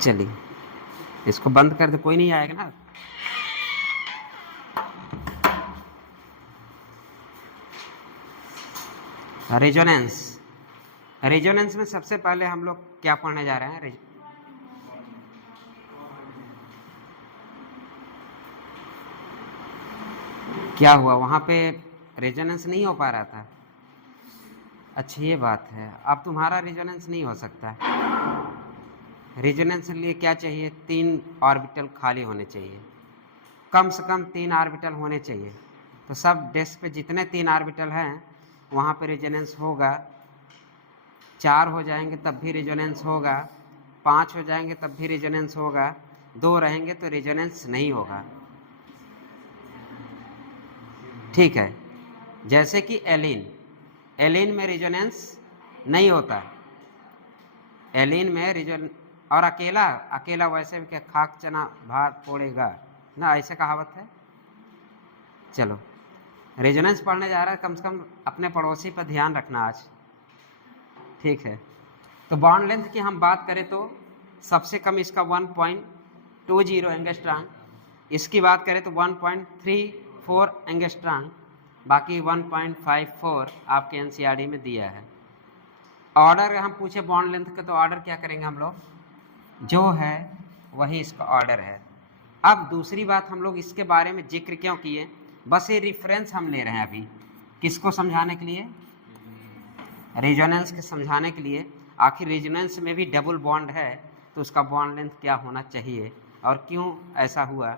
चलिए इसको बंद कर दे, कोई नहीं आएगा ना। रेजोनेंस, रेजोनेंस में सबसे पहले हम लोग क्या पढ़ने जा रहे हैं? क्या हुआ वहां पे? रेजोनेंस नहीं हो पा रहा था। अच्छा ये बात है, अब तुम्हारा रेजोनेंस नहीं हो सकता। रेजोनेंस के लिए क्या चाहिए? 3 ऑर्बिटल खाली होने चाहिए, कम से कम 3 ऑर्बिटल होने चाहिए। तो सब डिस्क पे जितने 3 ऑर्बिटल हैं वहाँ पे रेजोनेंस होगा। 4 हो जाएंगे तब भी रेजोनेंस होगा, 5 हो जाएंगे तब भी रेजोनेंस होगा, 2 रहेंगे तो रेजोनेंस नहीं होगा। ठीक है, जैसे कि एलिन, एलिन में रेजोनेंस नहीं होता। एलिन में रेजोन और अकेला अकेला वैसे भी क्या खाक चना भात फोड़ेगा ना, ऐसे कहावत है। चलो रेजोनेंस पढ़ने जा रहा है, कम से कम अपने पड़ोसी पर ध्यान रखना आज। ठीक है, तो बॉन्ड लेंथ की हम बात करें तो सबसे कम इसका 1.20 एंगस्ट्रॉम, इसकी बात करें तो 1.34 एंगस्ट्रॉम, बाकी 1.54 आपके एनसीईआरटी में दिया है। ऑर्डर हम पूछे बॉन्ड लेंथ का तो ऑर्डर क्या करेंगे हम लोग? जो है वही इसका ऑर्डर है। अब दूसरी बात हम लोग इसके बारे में जिक्र क्यों किए? बस ये रेफरेंस हम ले रहे हैं अभी, किसको समझाने के लिए? रेजोनेंस के समझाने के लिए। आखिर रेजोनेंस में भी डबल बॉन्ड है तो उसका बॉन्ड लेंथ क्या होना चाहिए और क्यों ऐसा हुआ,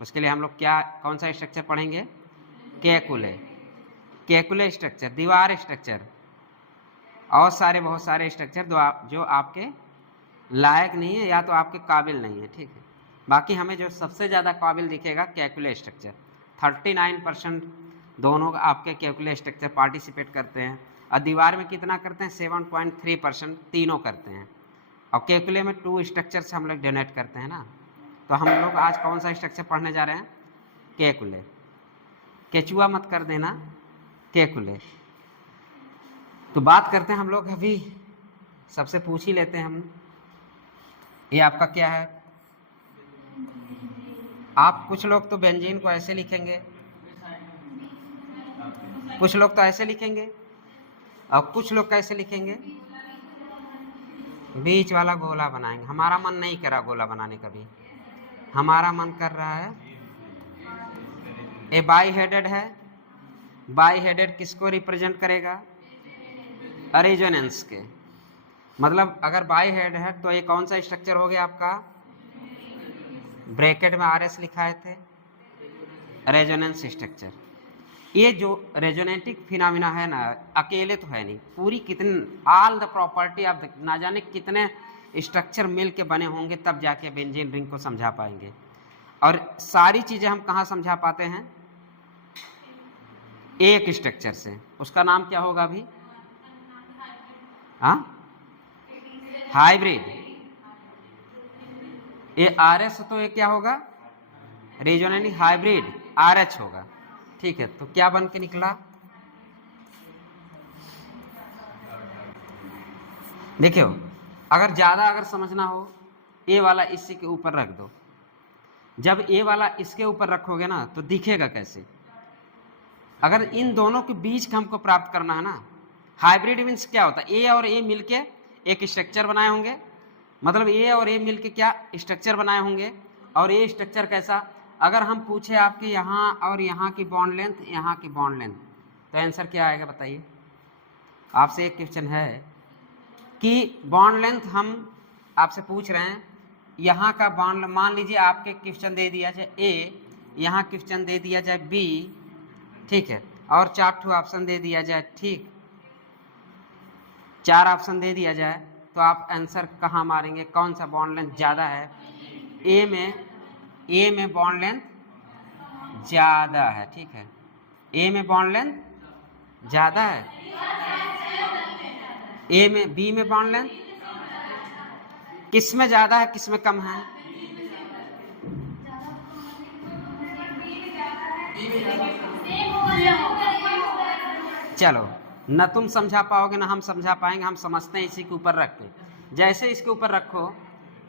उसके लिए हम लोग क्या कौन सा स्ट्रक्चर पढ़ेंगे? केकुले, केकुले स्ट्रक्चर, दीवार स्ट्रक्चर और बहुत सारे स्ट्रक्चर जो आपके लायक नहीं है या तो आपके काबिल नहीं है। ठीक है, बाकी हमें जो सबसे ज़्यादा काबिल दिखेगा केकुले स्ट्रक्चर। 39% दोनों आपके केकुले स्ट्रक्चर पार्टिसिपेट करते हैं और दीवार में कितना करते हैं? 7.3% तीनों करते हैं। और केकुले में 2 स्ट्रक्चर से हम लोग डोनेट करते हैं ना। तो हम लोग आज कौन सा स्ट्रक्चर पढ़ने जा रहे हैं? केकुले। केचुआ मत कर देना, केकुले। तो बात करते हैं हम लोग अभी, सबसे पूछ ही लेते हैं हम, ये आपका क्या है? आप कुछ लोग तो बेंजीन को ऐसे लिखेंगे, कुछ लोग तो ऐसे लिखेंगे और कुछ लोग कैसे लिखेंगे? बीच वाला गोला बनाएंगे। हमारा मन नहीं करा गोला बनाने का भी, हमारा मन कर रहा है ये बाई हेडेड है। बाई हेडेड किसको रिप्रेजेंट करेगा? रेजोनेंस के। मतलब अगर बाई हेड है तो ये कौन सा स्ट्रक्चर हो गया आपका? ब्रैकेट में RS लिखाए थे, रेजोनेंस स्ट्रक्चर। ये जो रेजोनेटिक फिनोमिना है ना, अकेले तो है नहीं, पूरी कितने all the property of the, ना जाने कितने स्ट्रक्चर मिल के बने होंगे तब जाके बेंजीन रिंग को समझा पाएंगे। और सारी चीजें हम कहाँ समझा पाते हैं? एक स्ट्रक्चर से। उसका नाम क्या होगा अभी? हाँ, हाइब्रिड। ये RS तो ये क्या होगा? रेजोनेटिक हाइब्रिड RH होगा। ठीक है, तो क्या बन के निकला? देखियो, अगर समझना हो, ए वाला इसी के ऊपर रख दो। जब ए वाला इसके ऊपर रखोगे ना तो दिखेगा कैसे? अगर इन दोनों के बीच का हमको प्राप्त करना है ना, हाइब्रिड मीन्स क्या होता है? ए और ए मिलके एक स्ट्रक्चर बनाए होंगे, मतलब ए और ए मिलके क्या स्ट्रक्चर बनाए होंगे। और ये स्ट्रक्चर कैसा? अगर हम पूछे आपके यहाँ और यहाँ की बॉन्ड लेंथ, यहाँ की बॉन्ड लेंथ, तो आंसर क्या आएगा बताइए? आपसे एक क्वेश्चन है कि बॉन्ड लेंथ हम आपसे पूछ रहे हैं, यहाँ का बॉन्ड, मान लीजिए आपके क्वेश्चन दे दिया जाए A, यहाँ क्वेश्चन दे दिया जाए B, ठीक है, और 4 ऑप्शन दे दिया जाए, ठीक, 4 ऑप्शन दे दिया जाए, तो आप आंसर कहाँ मारेंगे? कौन सा बॉन्ड लेंथ ज़्यादा है? ए में बॉन्ड लेंथ ज़्यादा है। ठीक है, ए में बॉन्ड लेंथ ज़्यादा है, ए में, बी में बॉन्ड लेंथ किस में ज़्यादा है किस में कम है? चलो, न तुम समझा पाओगे ना हम समझा पाएंगे, हम समझते हैं इसी के ऊपर रख के। जैसे इसके ऊपर रखो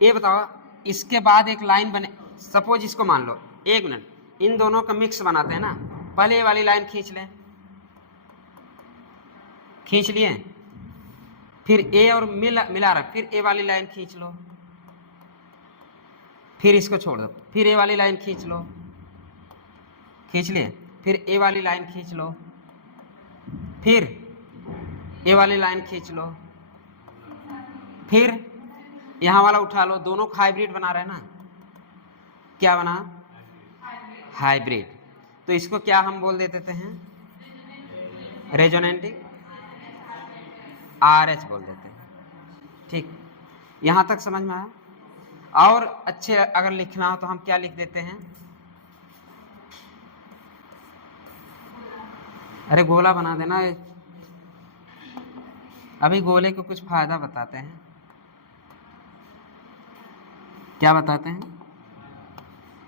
ये बताओ, इसके बाद एक लाइन बने, सपोज इसको मान लो, 1 मिनट, इन दोनों का मिक्स बनाते हैं ना, पहले ये वाली लाइन खींच लें, खींच लिए, फिर ए और मिला रख, फिर ए वाली लाइन खींच लो, फिर इसको छोड़ दो, फिर ए वाली लाइन खींच लो, खींच लिए, फिर ए वाली लाइन खींच लो, फिर ए वाली लाइन खींच लो, फिर यहां वाला उठा लो, दोनों का हाइब्रिड बना रहे हैं ना, क्या बना, हाइब्रिड। तो इसको क्या हम बोल देते हैं, रेजोनेटिंग, RH बोल देते हैं। ठीक, यहां तक समझ में आया। और अच्छे अगर लिखना हो तो हम क्या लिख देते हैं, अरे गोला बना देना, अभी गोले को कुछ फायदा बताते हैं, क्या बताते हैं,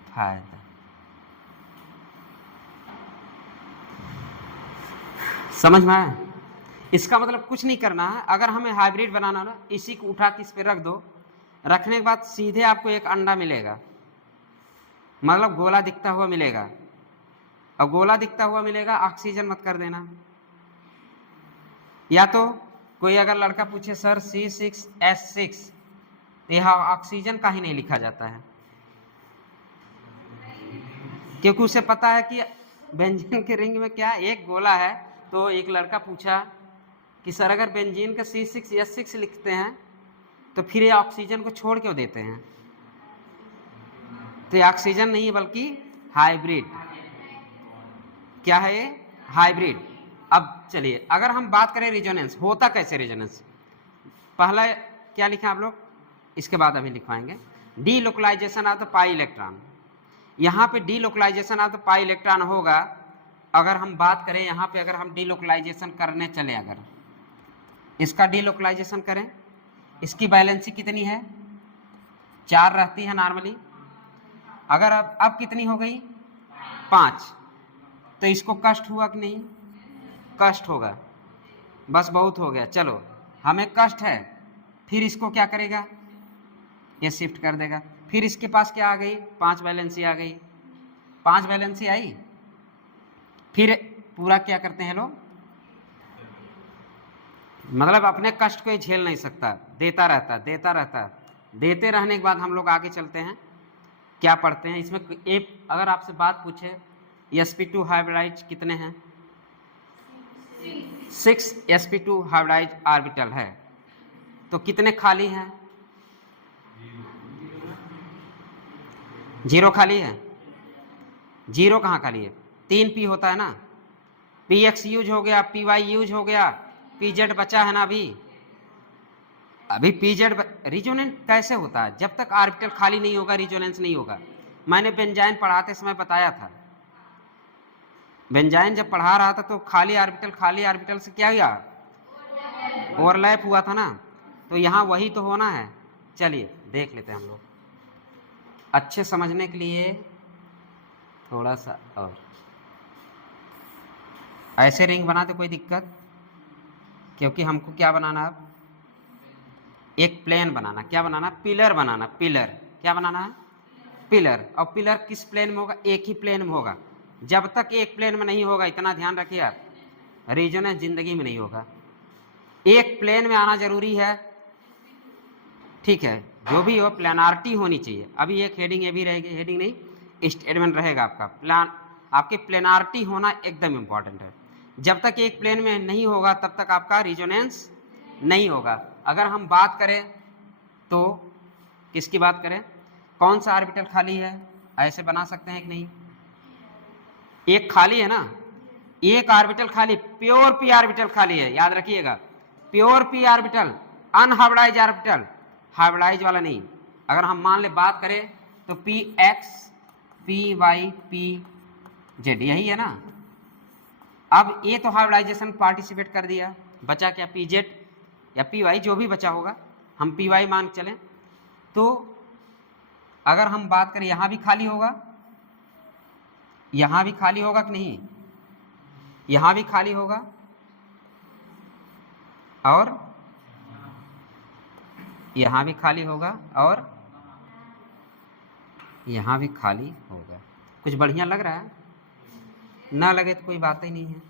फायदा। समझ में आया। इसका मतलब कुछ नहीं करना है, अगर हमें हाइब्रिड बनाना ना, इसी को उठा के इस पे रख दो, रखने के बाद सीधे आपको एक अंडा मिलेगा, मतलब गोला दिखता हुआ मिलेगा, और गोला दिखता हुआ मिलेगा, ऑक्सीजन मत कर देना। या तो कोई अगर लड़का पूछे सर C6H6, तो यहाँ ऑक्सीजन का ही नहीं लिखा जाता है, क्योंकि उसे पता है कि बेंजीन के रिंग में क्या एक गोला है। तो एक लड़का पूछा कि सर अगर बेंजीन का C6H6 लिखते हैं तो फिर ये ऑक्सीजन को छोड़ क्यों देते हैं, तो ये ऑक्सीजन नहीं है बल्कि हाइब्रिड। क्या है ये, हाइब्रिड। अब चलिए अगर हम बात करें रेजोनेंस, होता कैसे रेजोनेंस, पहला क्या लिखा आप लोग, इसके बाद अभी लिखवाएंगे, delocalisation of the pi electron. यहाँ पे delocalisation of the pi electron होगा, अगर हम बात करें यहाँ पे, अगर हम डीलोकलाइजेशन करने चले, अगर इसका डीलोकलाइजेशन करें, इसकी वैलेंसी कितनी है, 4 रहती है नॉर्मली, अगर अब कितनी हो गई, 5, तो इसको कष्ट हुआ कि नहीं, कष्ट होगा, बस बहुत हो गया, चलो हमें कष्ट है, फिर इसको क्या करेगा, ये शिफ्ट कर देगा, फिर इसके पास क्या आ गई, 5 वैलेंसी आ गई, 5 वैलेंसी आई, फिर पूरा क्या करते हैं लोग, मतलब अपने कष्ट को ही झेल नहीं सकता, देता रहता देता रहता, देते रहने के बाद हम लोग आगे चलते हैं, क्या पढ़ते हैं इसमें। एक अगर आपसे बात पूछे sp2 हाइब्रिडाइज कितने हैं, 6 sp2 हाइब्रिडाइज ऑर्बिटल है, तो कितने खाली हैं, 0 खाली है, 0 कहाँ खाली है, 3 p होता है ना, px यूज हो गया, py यूज हो गया, pz बचा है ना, अभी pz। रिजोनेंस कैसे होता है, जब तक ऑर्बिटल खाली नहीं होगा रिजोनेंस नहीं होगा। मैंने बेंजाइन पढ़ाते समय बताया था, बेंजाइन जब पढ़ा रहा था तो खाली ऑर्बिटल से क्या हुआ, ओवरलैप हुआ था ना, तो यहाँ वही तो होना है। चलिए देख लेते हैं हम लोग, अच्छे समझने के लिए थोड़ा सा, और ऐसे रिंग बनाते कोई दिक्कत, क्योंकि हमको क्या बनाना, अब एक प्लेन बनाना, क्या बनाना, पिलर बनाना, पिलर, क्या बनाना है, पिलर। और पिलर किस प्लेन में होगा, एक ही प्लेन में होगा, जब तक एक प्लेन में नहीं होगा, इतना ध्यान रखिए आप, रेजोनेंस जिंदगी में नहीं होगा, एक प्लेन में आना जरूरी है, ठीक है, जो भी हो प्लानारिटी होनी चाहिए। अभी एक हेडिंग ये भी रहेगी, हेडिंग नहीं स्टेटमेंट रहेगा आपका, प्लान आपकी प्लेनारिटी होना एकदम इंपॉर्टेंट है, जब तक एक प्लेन में नहीं होगा तब तक आपका रेजोनेंस नहीं होगा। अगर हम बात करें तो किसकी बात करें, कौन सा ऑर्बिटल खाली है, ऐसे बना सकते हैं कि नहीं, एक खाली है ना, एक ऑर्बिटल खाली, प्योर p ऑर्बिटल खाली है, याद रखिएगा, pure p orbital, unhybridise orbital, hybridise वाला नहीं। अगर हम मान ले बात करें तो px py pz यही है ना, अब ये तो हाइब्रिडाइजेशन पार्टिसिपेट कर दिया, बचा क्या, pz या py, जो भी बचा होगा, हम py मान चलें। तो अगर हम बात करें यहाँ भी खाली होगा, यहाँ भी खाली होगा कि नहीं, यहाँ भी खाली होगा, और यहाँ भी खाली होगा, और यहाँ भी खाली होगा। कुछ बढ़िया लग रहा है? ना लगे तो कोई बात ही नहीं है।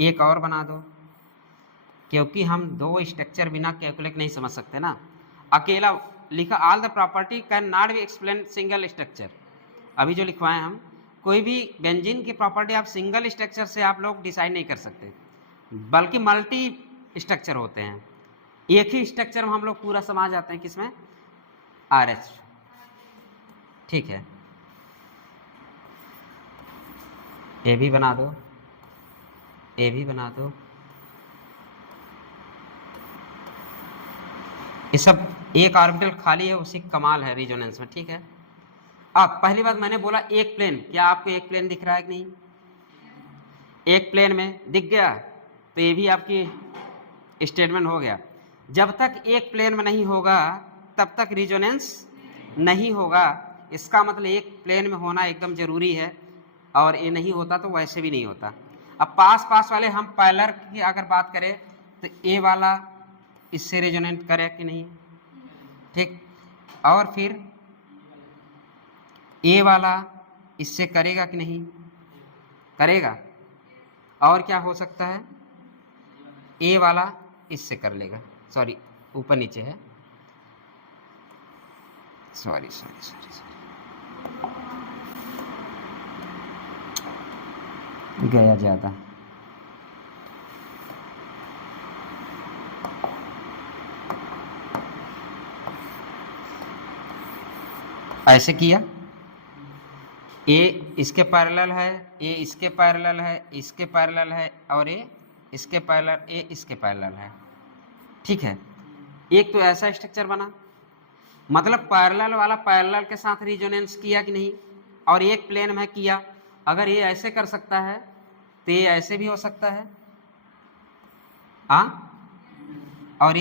एक और बना दो, क्योंकि हम दो स्ट्रक्चर बिना कैलकुलेट नहीं समझ सकते ना। अकेला लिखा all the property can not be explain single structure. अभी जो लिखवाए हम, कोई भी बेंजीन की प्रॉपर्टी आप सिंगल स्ट्रक्चर से आप लोग डिसाइड नहीं कर सकते, बल्कि मल्टी स्ट्रक्चर होते हैं। एक ही स्ट्रक्चर में हम लोग पूरा समा जाते हैं, किसमें? RH। ठीक है, ये भी बना दो, ये भी बना दो। ये सब एक ऑर्बिटल खाली है, उसी कमाल है रिजोनेंस में। ठीक है, अब पहली बात मैंने बोला एक प्लेन, क्या आपको एक प्लेन दिख रहा है कि नहीं? एक प्लेन में दिख गया तो ये भी आपकी स्टेटमेंट हो गया। जब तक एक प्लेन में नहीं होगा तब तक रिजोनेंस नहीं होगा। इसका मतलब एक प्लेन में होना एकदम जरूरी है, और ये नहीं होता तो वैसे भी नहीं होता। अब पास पास वाले हम पैरेलल की अगर बात करें तो ए वाला इससे रेजोनेट करे कि नहीं? ठीक, और फिर ए वाला इससे करेगा कि नहीं? करेगा। और क्या हो सकता है? ए वाला इससे कर लेगा, सॉरी ऊपर नीचे है, सॉरी सॉरी सॉरी सॉरी, गया ज़्यादा। ऐसे किया, ए इसके पैरेलल है, ए इसके पैरेलल है, इसके पैरेलल है, और ए इसके पैरेलल, ए इसके पैरेलल है। ठीक है, एक तो ऐसा स्ट्रक्चर बना, मतलब पैरेलल वाला पैरेलल के साथ रिजोनेंस किया कि नहीं? और एक प्लेन में किया। अगर ये ऐसे कर सकता है तो ये ऐसे भी हो सकता है, हाँ? और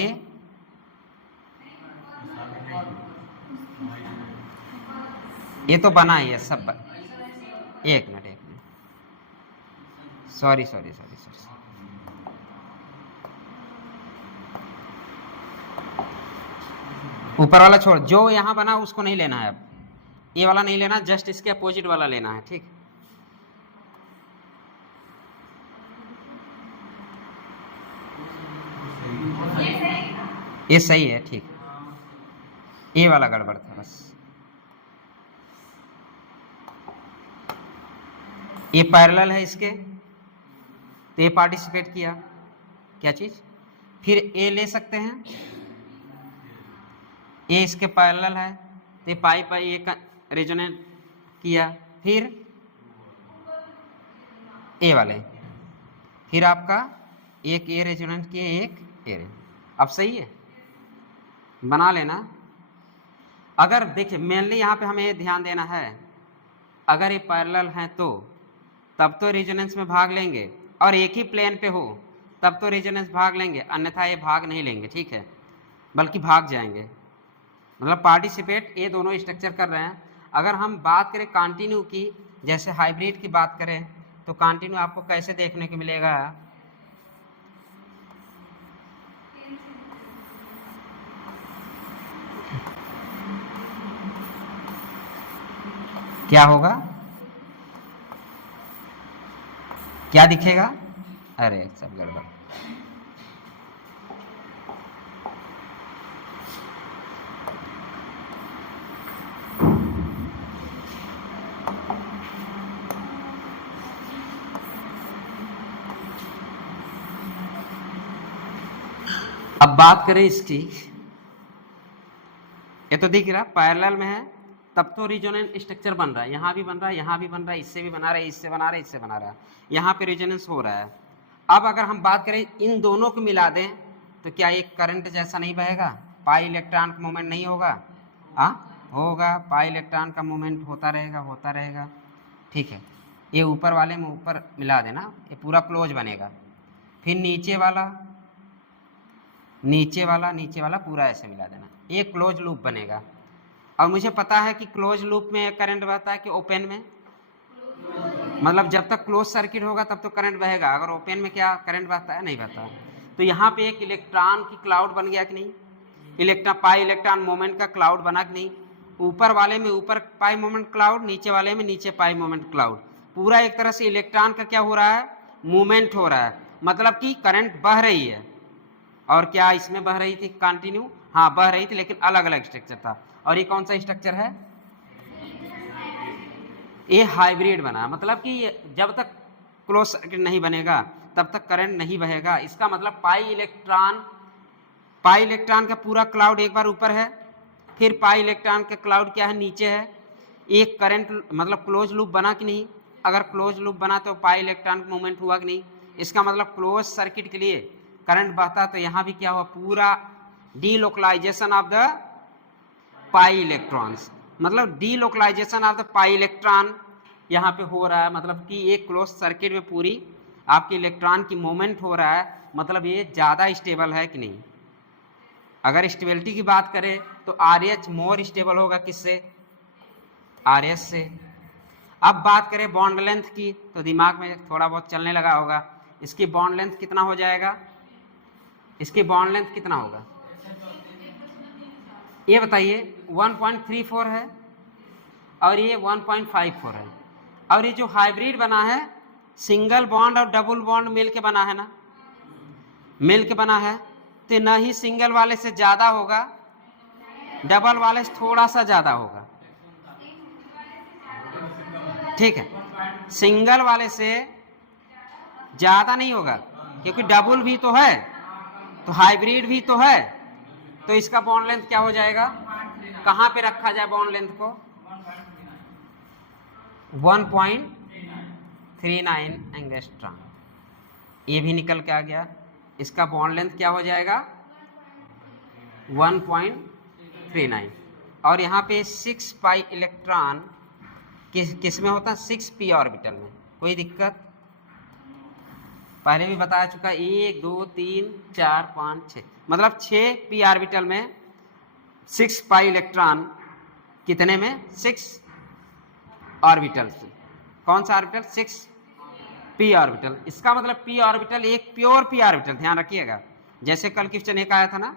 ये तो बना ही है सब। एक minute, sorry sorry sorry sorry, ऊपर वाला छोड़, जो यहां बना उसको नहीं लेना है। अब ये वाला नहीं लेना, जस्ट इसके अपोजिट वाला लेना है। ठीक, ये सही है। ठीक, ये वाला गड़बड़ था बस। ये पैरेलल है इसके, तो ये पार्टिसिपेट किया, क्या चीज? फिर ए ले सकते हैं, ए इसके पैरेलल है तो पाई पाई ए का रेजोनेट किया। फिर ए वाले, फिर आपका एक ए रेजोनेट किए, एक ए। अब सही है, बना लेना। अगर देखिए मेनली यहाँ पे हमें ध्यान देना है, अगर ये पैरेलल हैं तो तब तो रेजोनेंस में भाग लेंगे, और एक ही प्लेन पे हो तब तो रेजोनेंस भाग लेंगे, अन्यथा ये भाग नहीं लेंगे। ठीक है, बल्कि भाग जाएंगे, मतलब पार्टिसिपेट ये दोनों स्ट्रक्चर कर रहे हैं। अगर हम बात करें कंटिन्यू की, जैसे हाइब्रिड की बात करें, तो कंटिन्यू आपको कैसे देखने को मिलेगा? क्या होगा, क्या दिखेगा? अरे सब गड़बड़। अब बात करें इसकी, ये तो दिख रहा पैरेलल में है, तब तो रिजोनेंट स्ट्रक्चर बन रहा है, यहाँ भी बन रहा है, यहाँ भी बन रहा है, इससे भी बना रहा है, इससे बना रहा है, इससे बना रहा है, यहाँ पे रिजोनेंस हो रहा है। अब अगर हम बात करें इन दोनों को मिला दें तो क्या एक करंट जैसा नहीं बहेगा? पाई इलेक्ट्रॉन का मूवमेंट नहीं होगा? हाँ होगा, पाई इलेक्ट्रॉन का मूवमेंट होता रहेगा, होता रहेगा। ठीक है, ये ऊपर वाले में ऊपर मिला देना, ये पूरा क्लोज बनेगा। फिर नीचे वाला, नीचे वाला, नीचे वाला पूरा ऐसे मिला देना, ये क्लोज लूप बनेगा। और मुझे पता है कि क्लोज लूप में करंट बहता है कि ओपन में, मतलब जब तक क्लोज सर्किट होगा तब तो करंट बहेगा, अगर ओपन में क्या करंट बहता है? नहीं बहता। तो यहाँ पे एक इलेक्ट्रॉन की क्लाउड बन गया कि नहीं? इलेक्ट्रॉन, पाई इलेक्ट्रॉन मोमेंट का क्लाउड बना कि नहीं? ऊपर वाले में ऊपर पाई मोमेंट क्लाउड, नीचे वाले में नीचे पाई मोमेंट क्लाउड। पूरा एक तरह से इलेक्ट्रॉन का क्या हो रहा है, मूवमेंट हो रहा है, मतलब कि करंट बह रही है। और क्या इसमें बह रही थी कंटिन्यू? हाँ बह रही थी, लेकिन अलग अलग स्ट्रक्चर था। और ये कौन सा स्ट्रक्चर है? ये हाइब्रिड बना, मतलब कि जब तक क्लोज सर्किट नहीं बनेगा तब तक करंट नहीं बहेगा। इसका मतलब पाई इलेक्ट्रॉन का पूरा क्लाउड एक बार ऊपर है, फिर पाई इलेक्ट्रॉन का क्लाउड क्या है, नीचे है। एक करंट मतलब क्लोज लूप बना कि नहीं? अगर क्लोज लूप बना तो पाई इलेक्ट्रॉन मूवमेंट हुआ कि नहीं? इसका मतलब क्लोज सर्किट के लिए करंट बहता, तो यहाँ भी क्या हुआ, पूरा delocalisation of the pi electrons, मतलब delocalisation of the pi electron यहाँ पे हो रहा है। मतलब कि एक क्लोज सर्किट में पूरी आपके इलेक्ट्रॉन की मूवमेंट हो रहा है, मतलब ये ज़्यादा स्टेबल है कि नहीं? अगर स्टेबिलिटी की बात करें तो RH मोर स्टेबल होगा किससे? RS से। अब बात करें बॉन्ड लेंथ की, तो दिमाग में थोड़ा बहुत चलने लगा होगा। इसकी बॉन्ड लेंथ कितना हो जाएगा? इसकी बॉन्ड लेंथ कितना होगा ये बताइए? 1.34 है और ये 1.54 है। और ये जो हाइब्रिड बना है, सिंगल बॉन्ड और डबल बॉन्ड मिल के बना है ना, मिल के बना है, तो न ही सिंगल वाले से ज़्यादा होगा, डबल वाले से थोड़ा सा ज़्यादा होगा, ठीक है। सिंगल वाले से ज़्यादा नहीं होगा, क्योंकि डबल भी तो है, तो हाइब्रिड भी तो है, तो इसका बॉन्ड लेंथ क्या हो जाएगा? कहाँ पे रखा जाए बॉन्ड लेंथ को? 1.39 एंगस्ट्रॉम। ये भी निकल के आ गया। इसका बॉन्ड लेंथ क्या हो जाएगा? 1.39। और यहाँ पे 6 पाई इलेक्ट्रॉन किस में होता है? 6p ऑर्बिटल में। कोई दिक्कत? पहले भी बताया चुका, 1 2 3 4 5 6, मतलब 6p ऑर्बिटल में 6 पाई इलेक्ट्रॉन कितने में? 6 ऑर्बिटल। कौन सा ऑर्बिटल? 6p orbital. इसका मतलब p ऑर्बिटल एक प्योर p ऑर्बिटल, ध्यान रखिएगा। जैसे कल क्वेश्चन एक आया था ना,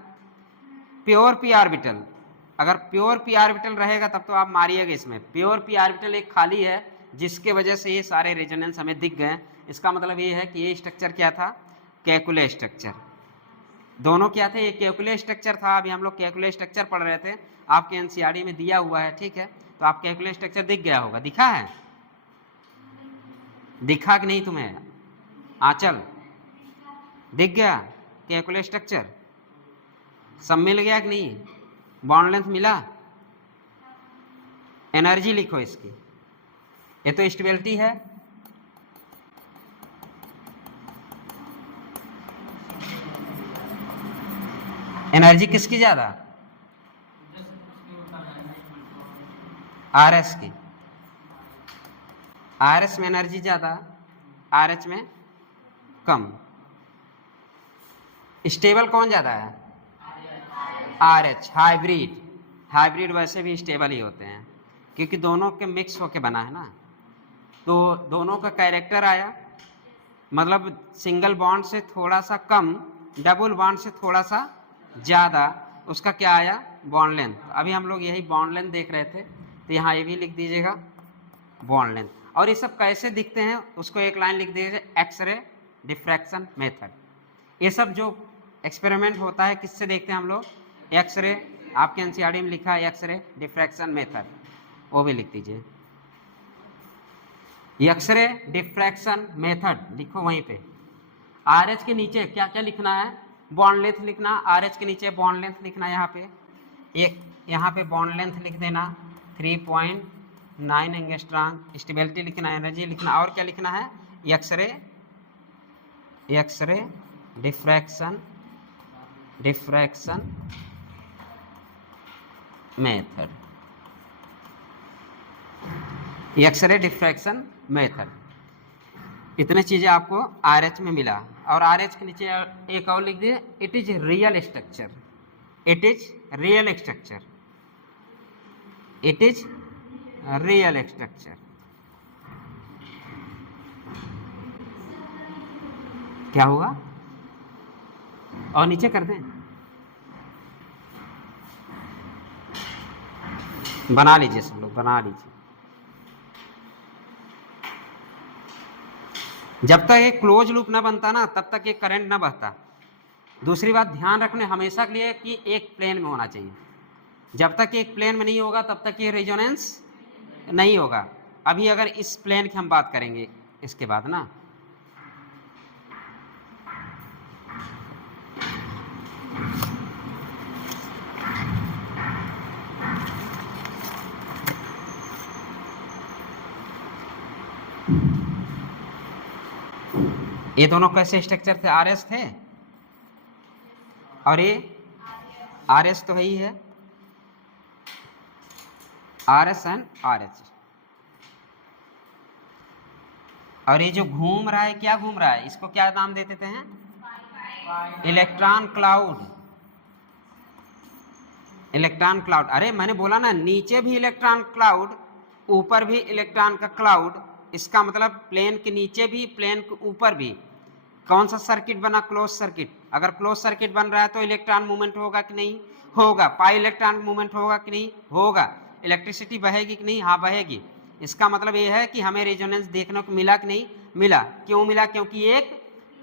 प्योर p ऑर्बिटल। अगर प्योर p ऑर्बिटल रहेगा तब तो आप मारिएगा इसमें। प्योर p ऑर्बिटल एक खाली है, जिसके वजह से ये सारे रेजोनेंस हमें दिख गए। इसका मतलब ये है कि ये स्ट्रक्चर क्या था? Calculate structure. दोनों क्या थे? ये कैलकुलेट स्ट्रक्चर था। अभी हम लोग कैलकुलेट स्ट्रक्चर पढ़ रहे थे, आपके एनसीईआरटी में दिया हुआ है, ठीक है। तो आप कैलकुलेट स्ट्रक्चर दिख गया होगा, दिखा है? दिखा कि नहीं तुम्हें? आंचल दिख गया कैलकुलेट स्ट्रक्चर? सब मिल गया कि नहीं? बॉन्ड लेंथ मिला? एनर्जी लिखो इसकी। ये तो स्टेबिलिटी है, एनर्जी किसकी ज्यादा? RS की। RS में एनर्जी ज्यादा, RH में कम। स्टेबल कौन ज्यादा है? RH। हाइब्रिड वैसे भी स्टेबल ही होते हैं, क्योंकि दोनों के मिक्स होके बना है ना। तो दोनों का कैरेक्टर आया, मतलब सिंगल बॉन्ड से थोड़ा सा कम, डबल बॉन्ड से थोड़ा सा ज़्यादा, उसका क्या आया? Bond length. अभी हम लोग यही बॉन्ड लेंथ देख रहे थे, तो यहाँ ये भी लिख दीजिएगा बॉन्ड लेंथ। और ये सब कैसे दिखते हैं उसको एक लाइन लिख दीजिए, एक्सरे डिफ्रैक्शन मेथड। ये सब जो एक्सपेरिमेंट होता है किससे देखते हैं हम लोग? एक्सरे। आपके एनसीईआरटी में लिखा है एक्सरे डिफ्रैक्शन मेथड, वो भी लिख दीजिए। एक्सरे डिफ्रैक्शन मेथड लिखो वहीं पे। RH के नीचे क्या क्या लिखना है? बॉन्ड लेंथ लिखना। RH के नीचे बॉन्ड लेंथ लिखना। यहाँ पे एक, यहाँ पे बॉन्ड लेंथ लिख देना 3.9 एंगस्ट्रॉम। स्टेबिलिटी लिखना, एनर्जी लिखना, और क्या लिखना है? X ray diffraction method. X ray diffraction method. इतने चीजें आपको RH में मिला। और RH के नीचे एक और लिख दिए, it is real structure. It is real structure. It is real structure. क्या हुआ? और नीचे कर दें। बना लीजिए सब लोग, बना लीजिए। जब तक एक क्लोज लूप ना बनता ना तब तक एक करंट ना बहता। दूसरी बात ध्यान रखने हमेशा के लिए कि एक प्लेन में होना चाहिए। जब तक एक प्लेन में नहीं होगा तब तक ये रेजोनेंस नहीं होगा। अभी अगर इस प्लेन की हम बात करेंगे इसके बाद ना, ये दोनों कैसे स्ट्रक्चर थे? आरएस थे और ये आरएस तो है ही है, आरएस एंड आरएच। और ये जो घूम रहा है, क्या घूम रहा है? इसको क्या नाम दे देते हैं? Electron cloud. Electron cloud. अरे मैंने बोला ना, नीचे भी इलेक्ट्रॉन क्लाउड, ऊपर भी इलेक्ट्रॉन का क्लाउड। इसका मतलब प्लेन के नीचे भी, प्लेन के ऊपर भी। कौन सा सर्किट बना? Close circuit. अगर क्लोज सर्किट बन रहा है तो इलेक्ट्रॉन मूवमेंट होगा कि नहीं होगा? पाई इलेक्ट्रॉन मूवमेंट होगा कि नहीं होगा? इलेक्ट्रिसिटी बहेगी कि नहीं? हाँ बहेगी। इसका मतलब ये है कि हमें रेजोनेंस देखने को मिला कि नहीं मिला। क्यों मिला? क्योंकि एक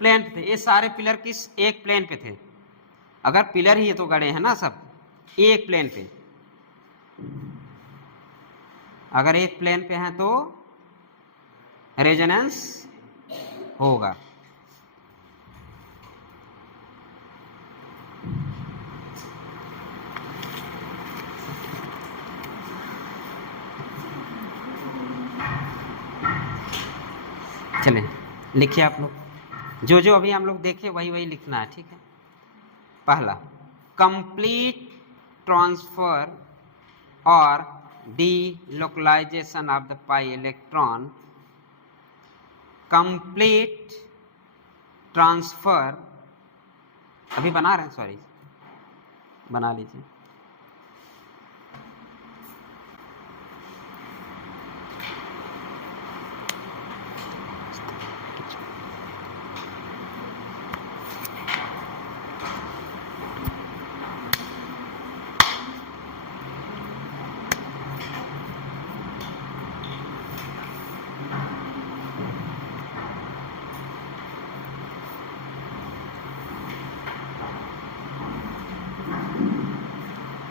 प्लेन पे थे। ये सारे पिलर किस एक प्लेन पे थे। अगर पिलर ही तो गड़े हैं ना सब एक प्लेन पे, अगर एक प्लेन पे हैं तो रेजोनेंस होगा। चलें लिखिए आप लोग, जो जो अभी हम लोग देखे वही वही लिखना है, ठीक है। पहला, कंप्लीट ट्रांसफर और delocalization of the pi electron। Complete transfer, अभी बना रहे हैं, सॉरी बना लीजिए।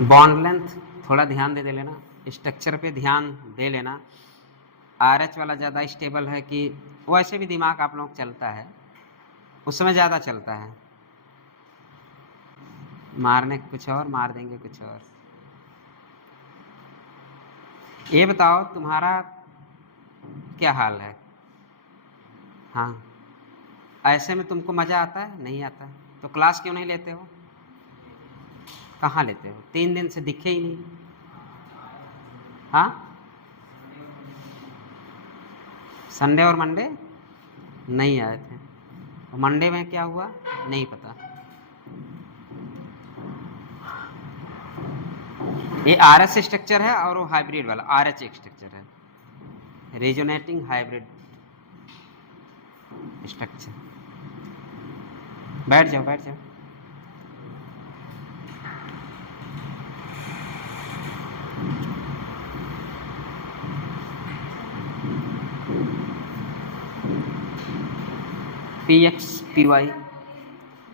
बॉन्ड लेंथ थोड़ा ध्यान दे लेना, स्ट्रक्चर पे ध्यान दे लेना। आरएच वाला ज़्यादा स्टेबल है कि वैसे भी दिमाग आप लोग चलता है, उसमें ज़्यादा चलता है। मारने कुछ और, मार देंगे कुछ और। ये बताओ तुम्हारा क्या हाल है? हाँ, ऐसे में तुमको मज़ा आता है? नहीं आता है तो क्लास क्यों नहीं लेते हो? कहाँ लेते हो? 3 दिन से दिखे ही नहीं। हाँ, संडे और मंडे नहीं आए थे, तो मंडे में क्या हुआ नहीं पता। ये आरएस स्ट्रक्चर है और वो हाइब्रिड वाला आरएच स्ट्रक्चर है, रेजोनेटिंग हाइब्रिड स्ट्रक्चर। बैठ जाओ बैठ जाओ। PX PY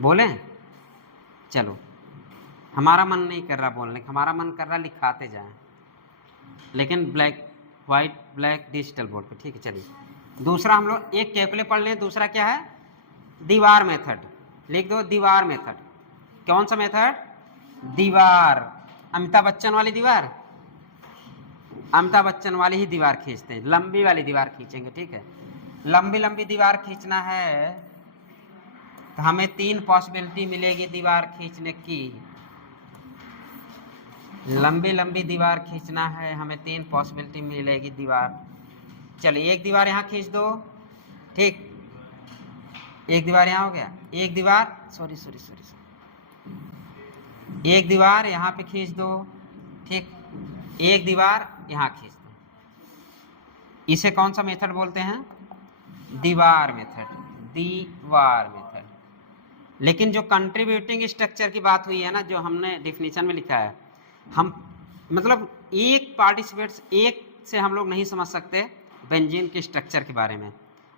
बोले? चलो, हमारा मन नहीं कर रहा बोलने का, हमारा मन कर रहा लिखाते जाएं, लेकिन black white black digital board पे, ठीक है। चलिए दूसरा हम लोग एक कैलकुलेट पढ़ लें। दूसरा क्या है? दीवार मेथड। लिख दो दीवार मेथड। कौन सा मेथड? दीवार। अमिताभ बच्चन वाली दीवार, अमिताभ बच्चन वाली ही दीवार खींचते हैं, लंबी वाली दीवार खींचेंगे, ठीक है। लंबी लंबी दीवार खींचना है तो हमें 3 पॉसिबिलिटी मिलेगी दीवार खींचने की। लंबी लंबी दीवार खींचना है हमें 3 पॉसिबिलिटी मिलेगी दीवार। चलिए एक दीवार यहाँ खींच दो, ठीक। एक दीवार यहाँ हो गया, एक दीवार सॉरी एक दीवार यहाँ पे खींच दो, ठीक। एक दीवार यहाँ खींच दो। इसे कौन सा मेथड बोलते हैं? दीवार मेथड, दीवार मेथड। लेकिन जो कंट्रीब्यूटिंग स्ट्रक्चर की बात हुई है ना, जो हमने डिफिनीशन में लिखा है, हम मतलब एक पार्टिसिपेट्स एक से हम लोग नहीं समझ सकते बेंजीन के स्ट्रक्चर के बारे में।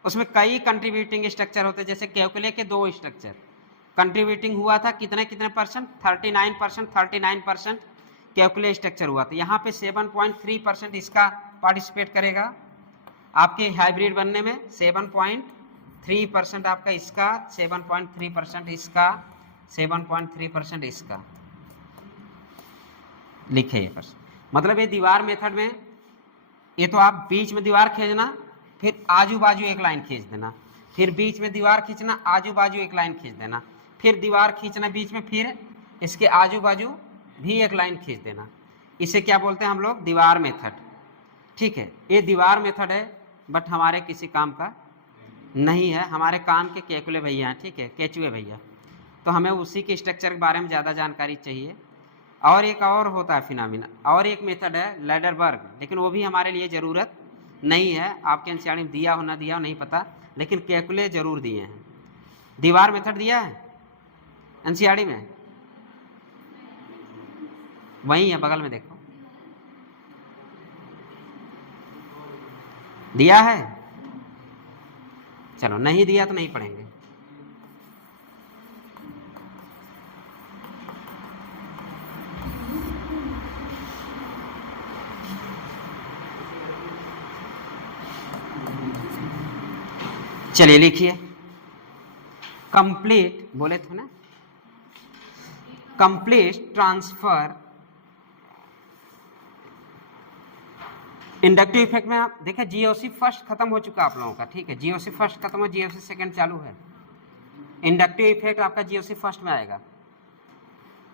उसमें कई कंट्रीब्यूटिंग स्ट्रक्चर होते हैं, जैसे कैलकुले के 2 स्ट्रक्चर कंट्रीब्यूटिंग हुआ था, कितने कितने परसेंट, 39% कैलकुले स्ट्रक्चर हुआ था। यहाँ पे 7.3% इसका पार्टिसिपेट करेगा आपके हाइब्रिड बनने में, 7.3% आपका इसका, 7.3% इसका, 7.3% इसका, लिखे ये परसेंट। मतलब ये दीवार मेथड में ये तो आप बीच में दीवार खींचना, फिर आजू बाजू एक लाइन खींच देना, फिर बीच में दीवार खींचना, आजू बाजू एक लाइन खींच देना, फिर दीवार खींचना बीच में, फिर इसके आजू बाजू भी एक लाइन खींच देना। इसे क्या बोलते हैं हम लोग, दीवार मेथड। ठीक है, ये दीवार मेथड है, बट हमारे किसी काम का नहीं है, हमारे काम के कैलकुले भैया हैं, ठीक है, केचुए भैया। तो हमें उसी के स्ट्रक्चर के बारे में ज़्यादा जानकारी चाहिए। और एक और होता है फिनोमिना, और एक मेथड है लैडरबर्ग, लेकिन वो भी हमारे लिए ज़रूरत नहीं है। आपके एनसीईआरटी में दिया हो ना दिया हो नहीं पता, लेकिन कैलकुले जरूर दिए हैं। दीवार मेथड दिया है एनसीईआरटी में, वही है बगल में देखो, दिया है। चलो नहीं दिया तो नहीं पढ़ेंगे। चलिए लिखिए, कंप्लीट बोले थे ना, कंप्लीट ट्रांसफर इंडक्टिव इफेक्ट में। आप देखें जीओसी फर्स्ट खत्म हो चुका आप लोगों का, ठीक है, जीओसी फर्स्ट खत्म हो, जीओसी सेकंड चालू है। इंडक्टिव इफेक्ट आपका जीओसी फर्स्ट में आएगा।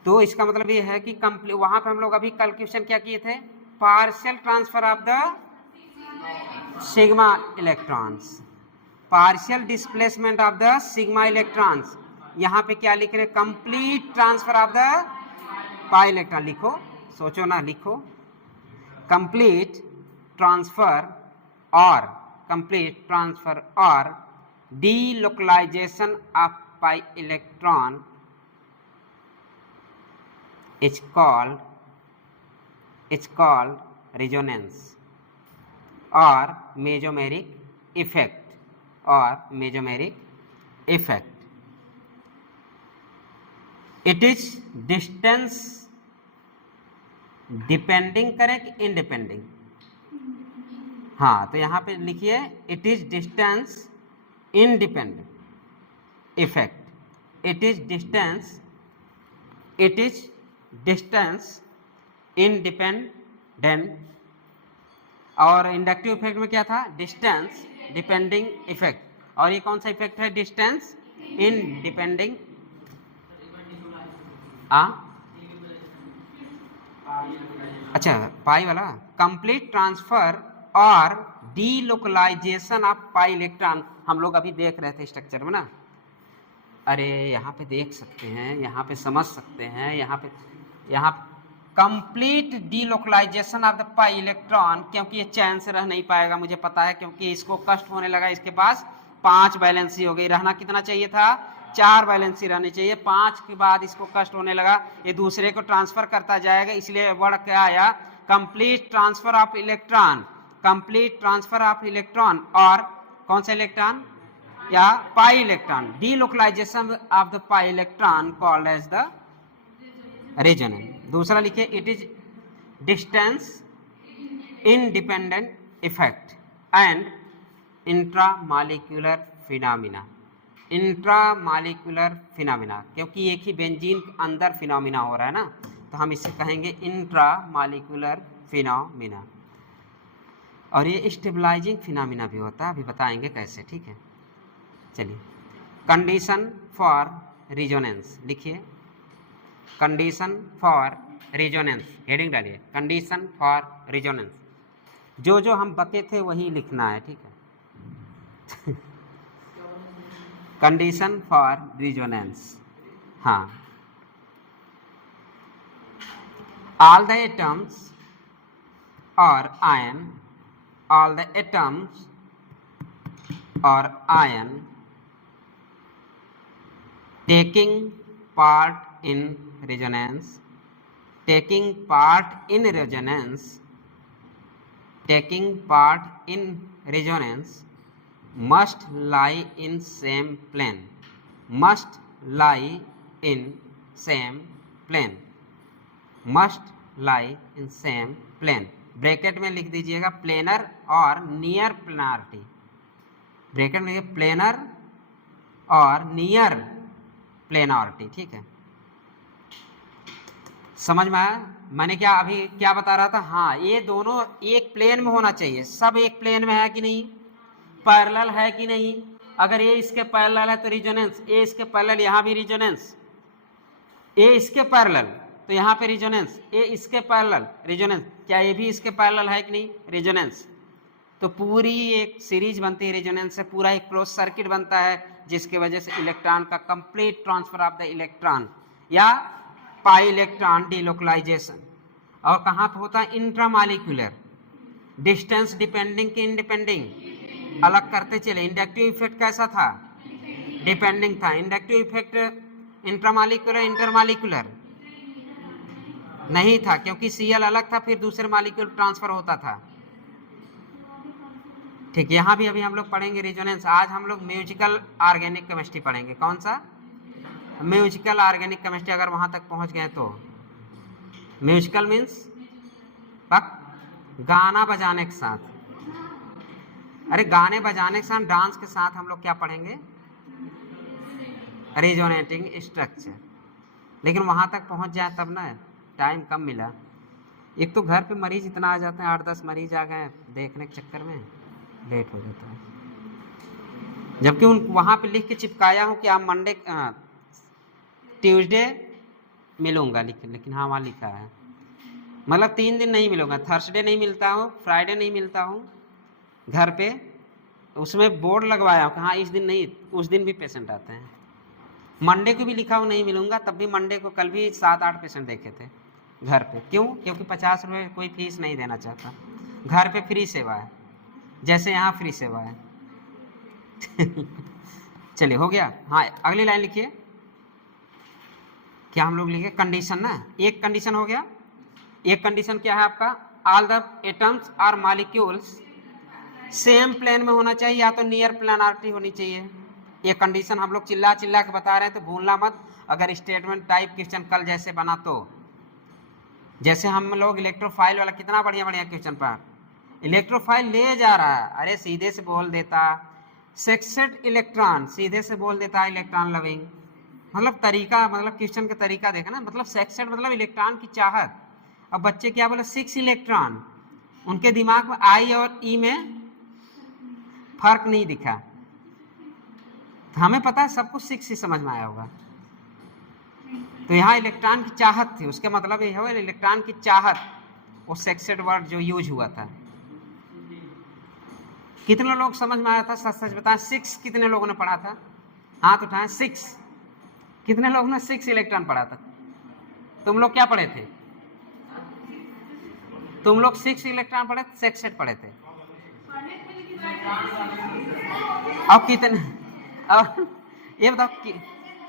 तो इसका मतलब ये है कि कंप्लीट, वहां पे हम लोग अभी कल क्वेश्चन क्या किए थे, partial transfer of the sigma electrons, partial displacement of the sigma electrons. यहाँ पे क्या लिख रहे, complete transfer of the pi electron. लिखो, सोचो ना, लिखो, कंप्लीट ट्रांसफर और कंप्लीट ट्रांसफर और delocalization of pi electron is called resonance or mesomeric effect, or mesomeric effect. It is distance depending करें कि इंडिपेंडिंग, हाँ तो यहाँ पे लिखिए it is distance independent effect, it is distance independent। और इंडक्टिव इफेक्ट में क्या था, डिस्टेंस डिपेंडिंग इफेक्ट, और ये कौन सा इफेक्ट है, डिस्टेंस इंडिपेंडिंग। अच्छा पाई वाला, कंप्लीट ट्रांसफर और डीलोकलाइजेशन ऑफ पाई इलेक्ट्रॉन हम लोग अभी देख रहे थे स्ट्रक्चर में ना। अरे यहाँ पे देख सकते हैं, यहाँ पे समझ सकते हैं, यहाँ complete delocalisation of the pi electron, क्योंकि ये चैन से रह नहीं पाएगा, मुझे पता है, क्योंकि इसको कष्ट होने लगा, इसके पास 5 वैलेंसी हो गई, रहना कितना चाहिए था, 4 वैलेंसी रहनी चाहिए, 5 के बाद इसको कष्ट होने लगा, ये दूसरे को ट्रांसफर करता जाएगा, इसलिए वर्ड क्या आया, complete transfer of electron, complete transfer of electron, और कौन सा इलेक्ट्रॉन, या pi electron, delocalisation of the pi electron called as the resonance. दूसरा लिखिए, it is distance independent effect and intramolecular phenomena, intramolecular phenomena, क्योंकि एक ही बेंजीन के अंदर फिनोमिना हो रहा है ना, तो हम इसे कहेंगे इंट्रामॉलिक्यूलर फिनोमिना। और ये स्टेबलाइजिंग फिनोमिना भी होता है, अभी बताएंगे कैसे, ठीक है। चलिए, कंडीशन फॉर रिजोनेंस लिखिए, कंडीशन फॉर रिजोनेंस, हेडिंग डालिए, कंडीशन फॉर रिजोनेंस, जो जो हम बके थे वही लिखना है, ठीक है। कंडीशन फॉर रिजोनेंस, हाँ, all the atoms or ion, all the atoms or ion taking part in resonance taking part in resonance, taking part in resonance must lie in same plane, must lie in same plane, must lie in same plane। Bracket में लिख दीजिएगा planar और near प्लेनारिटी, bracket में लिखिए planar और near प्लेनारिटी, ठीक है। समझ में आया मैंने क्या अभी क्या बता रहा था? हाँ, ये दोनों एक प्लेन में होना चाहिए। सब एक प्लेन में है कि नहीं, पैरेलल है कि नहीं? अगर ये इसके पैरेलल है तो रिजोनेंस, ए इसके पैरेलल यहाँ भी रिजोनेंस, ए इसके पैरेलल तो यहाँ पे रिजोनेंस, ए इसके पैरेलल रिजोनेंस, क्या ये भी इसके पैरेलल है कि नहीं, रिजोनेंस। तो पूरी एक सीरीज बनती है रिजोनेंस से, पूरा एक क्लोज सर्किट बनता है जिसकी वजह से इलेक्ट्रॉन का complete transfer of the electron या पाई इलेक्ट्रॉन डिलोकलाइजेशन। और कहाँ पे होता है? इंट्रामॉलिक्यूलर, डिस्टेंस डिपेंडिंग की इंडिपेंडिंग अलग करते चले। इंडक्टिव इफेक्ट कैसा था? डिपेंडिंग था। इंडक्टिव इफेक्ट इंट्रामॉलिक्यूलर इंटरमॉलिक्यूलर नहीं था, क्योंकि सीएल अलग था, फिर दूसरे मॉलिक्यूल ट्रांसफर होता था। ठीक, यहाँ भी अभी हम लोग पढ़ेंगे रिजोनेंस। आज हम लोग म्यूजिकल ऑर्गेनिक केमिस्ट्री पढ़ेंगे। कौन सा? Musical organic chemistry. अगर वहां तक पहुंच गए तो म्यूजिकल मीन्स गाना बजाने के साथ। अरे गाने बजाने के साथ, डांस के साथ हम लोग क्या पढ़ेंगे? Resonating structure. लेकिन वहां तक पहुंच जाए तब ना, टाइम कम मिला। एक तो घर पे मरीज इतना आ जाते हैं, 8-10 मरीज आ गए, देखने के चक्कर में लेट हो जाता है। जबकि उन वहां पे लिख के चिपकाया हूं कि आप मंडे ट्यूसडे मिलूंगा, लेकिन हाँ वहाँ लिखा है, मतलब 3 दिन नहीं मिलूंगा। थर्सडे नहीं मिलता हूँ, फ्राइडे नहीं मिलता हूँ घर पे, उसमें बोर्ड लगवाया हूँ कि हाँ इस दिन नहीं, उस दिन भी पेशेंट आते हैं। मंडे को भी लिखा हूँ नहीं मिलूंगा, तब भी मंडे को कल भी 7-8 पेशेंट देखे थे घर पे। क्यों? क्योंकि 50 रुपये कोई फीस नहीं देना चाहता। घर पे फ्री सेवा है, जैसे यहाँ फ्री सेवा है। चलिए हो गया। हाँ, अगली लाइन लिखिए। क्या हम लोग लिखे? कंडीशन ना, एक कंडीशन हो गया। एक कंडीशन क्या है आपका? ऑल द एटम्स और मॉलिक्यूल्स सेम प्लेन में होना चाहिए, या तो नियर प्लेनारिटी होनी चाहिए। ये कंडीशन हम लोग चिल्ला चिल्ला के बता रहे हैं, तो भूलना मत। अगर स्टेटमेंट टाइप क्वेश्चन कल जैसे बना तो, जैसे हम लोग इलेक्ट्रोफाइल वाला कितना बढ़िया बढ़िया क्वेश्चन पर इलेक्ट्रोफाइल ले जा रहा है, अरे सीधे से बोल देता सेक्सेड इलेक्ट्रॉन, सीधे से बोल देता इलेक्ट्रॉन लविंग। मतलब तरीका, मतलब क्वेश्चन का तरीका देखा ना, मतलब सेक्सेड मतलब इलेक्ट्रॉन की चाहत। अब बच्चे क्या बोले? 6 इलेक्ट्रॉन। उनके दिमाग में आई और ई में फर्क नहीं दिखा। हमें पता है सब कुछ 6 ही समझ में आया होगा। तो यहाँ इलेक्ट्रॉन की चाहत थी, उसके मतलब ये है इलेक्ट्रॉन की चाहत, वो सेक्सेड वर्ड जो यूज हुआ था। कितने लोग समझ में आया था? सच सच बताएं। 6 कितने लोगों ने पढ़ा था? हाथ उठाएं। 6 कितने लोगों ने 6 इलेक्ट्रॉन पढ़ा था? तुम लोग क्या पढ़े थे? तुम लोग 6 इलेक्ट्रॉन पढ़े, सेक्सेड पढ़े थे। अब कितने, अब ये बताओ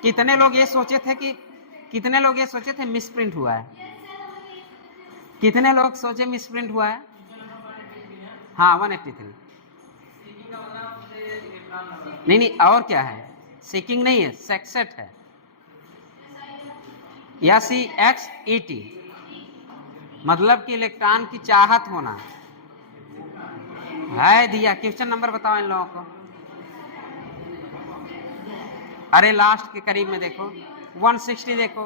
कितने लोग ये सोचे थे कि, कितने लोग ये सोचे थे मिसप्रिंट हुआ है? कितने लोग सोचे मिसप्रिंट हुआ है? हाँ 183। नहीं, और क्या है? सीकिंग नहीं है, सेक्सेट है, या SEXET, मतलब कि इलेक्ट्रॉन की चाहत होना है। दिया क्वेश्चन नंबर बताओ इन लोगों को। अरे लास्ट के करीब में देखो, 160 देखो,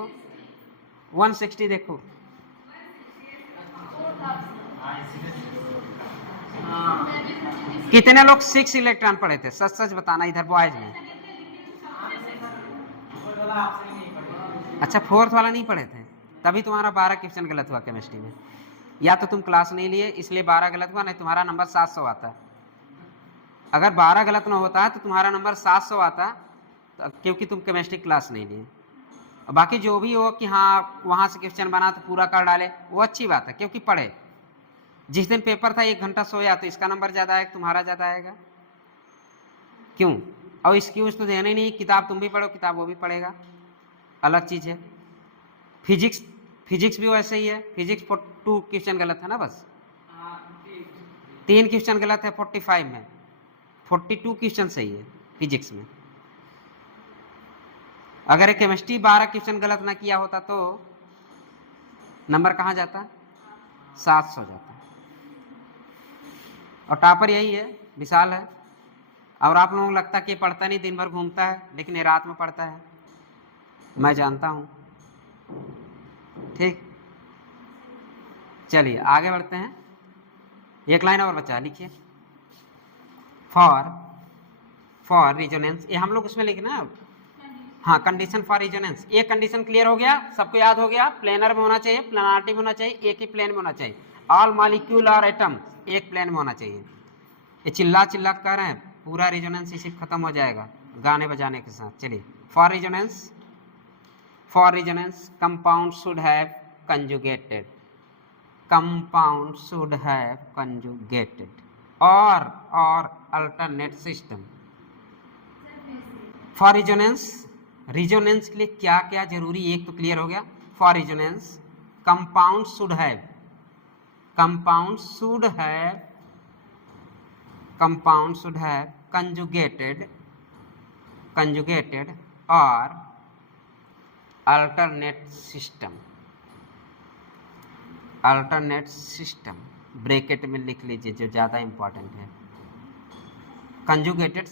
160 देखो। कितने लोग 6 इलेक्ट्रॉन पढ़े थे? सच सच बताना इधर बॉयज में। अच्छा, 4th वाला नहीं पढ़े थे, तभी तुम्हारा 12 क्वेश्चन गलत हुआ केमिस्ट्री में। या तो तुम क्लास नहीं लिए इसलिए 12 गलत हुआ, नहीं तुम्हारा नंबर 700 आता। अगर 12 गलत ना होता है तो तुम्हारा नंबर 700 आता, तो क्योंकि तुम केमिस्ट्री क्लास नहीं लिए। बाकी जो भी हो कि हाँ वहाँ से क्वेश्चन बना तो पूरा कर डाले, वो अच्छी बात है, क्योंकि पढ़े। जिस दिन पेपर था 1 घंटा सोया तो इसका नंबर ज़्यादा आएगा, तुम्हारा ज़्यादा आएगा। क्यों? और एक्सक्यूज तो देना ही नहीं, किताब तुम भी पढ़ो, किताब वो भी पढ़ेगा, अलग चीज़ है। फिजिक्स भी वैसे ही है, फिजिक्स 2 क्वेश्चन गलत है ना, बस 3 क्वेश्चन गलत है 45 में, 42 क्वेश्चन सही है फिजिक्स में। अगर केमिस्ट्री 12 क्वेश्चन गलत ना किया होता तो नंबर कहाँ जाता, 700 जाता। और टॉपर यही है, विशाल है। और आप लोगों को लगता है कि पढ़ता नहीं, दिन भर घूमता है, लेकिन ये रात में पढ़ता है, मैं जानता हूँ। ठीक, चलिए आगे बढ़ते हैं। एक लाइन और बचा, लिखिए। फॉर रिजोनेंस, ये हम लोग उसमें लिखना है। हाँ, कंडीशन फॉर रिजोनेंस। एक कंडीशन क्लियर हो गया, सबको याद हो गया। प्लेनर में होना चाहिए, प्लानारिटी में होना चाहिए, एक ही प्लेन में होना चाहिए। ऑल मॉलिक्यूल और एटम एक प्लेन में होना चाहिए। ये चिल्ला कर रहे हैं, पूरा रिजोनेंस इसी खत्म हो जाएगा गाने बजाने के साथ। चलिए, for resonance compound should have conjugated, compound should have conjugated और अल्टरनेट सिस्टम। फॉर रिजोनेंस के लिए क्या क्या जरूरी, एक तो क्लियर हो गया। For resonance compound should have conjugated और अल्टरनेट सिस्टम ब्रैकेट में लिख लीजिए, जो ज़्यादा इंपॉर्टेंट है। कंजुगेटेड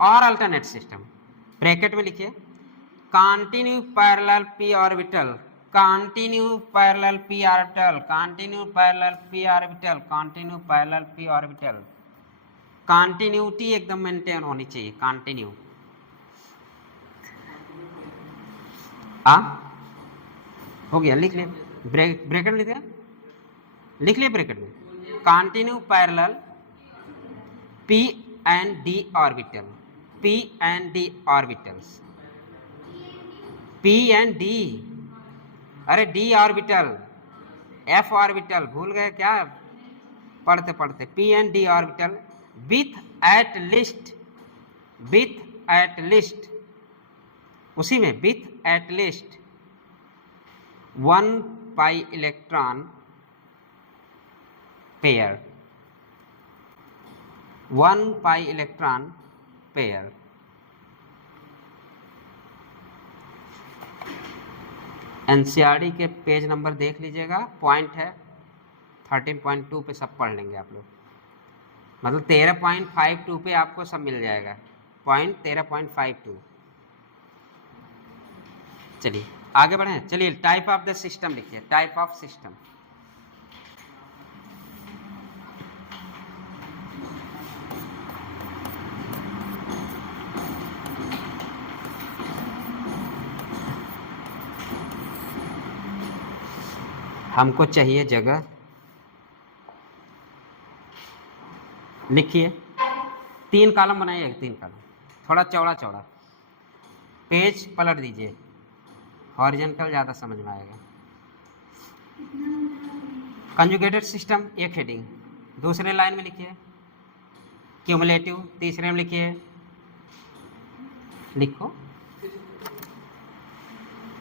और अल्टरनेट सिस्टम ब्रैकेट में लिखिए। Continue parallel p orbital, continuity एकदम मेंटेन होनी चाहिए। कंटिन्यू हो गया, लिख लिए। ब्रैकेट में लिख लिए ब्रैकेट में। Continue parallel p and d orbital, p and d orbitals, p and d, अरे d ऑर्बिटल, f ऑर्बिटल भूल गए क्या पढ़ते पढ़ते। p and d orbital with at least उसी में with at least 1 pi electron pair, 1 pi electron pair. NCERT के page number देख लीजिएगा, पॉइंट है 13.2 पे सब पढ़ लेंगे आप लोग। मतलब 13.52 पे आपको सब मिल जाएगा, पॉइंट 13.52। चलिए आगे बढ़ें। चलिए, टाइप ऑफ द सिस्टम लिखिए। टाइप ऑफ सिस्टम, हमको चाहिए जगह, लिखिए। 3 कॉलम बनाइए, 3 कॉलम, थोड़ा चौड़ा पेज पलट दीजिए, हॉरिजॉन्टल ज़्यादा समझ में आएगा। कंजुगेटेड सिस्टम एक हेडिंग, दूसरे लाइन में लिखिए क्यूमुलेटिव, तीसरे में लिखिए, लिखो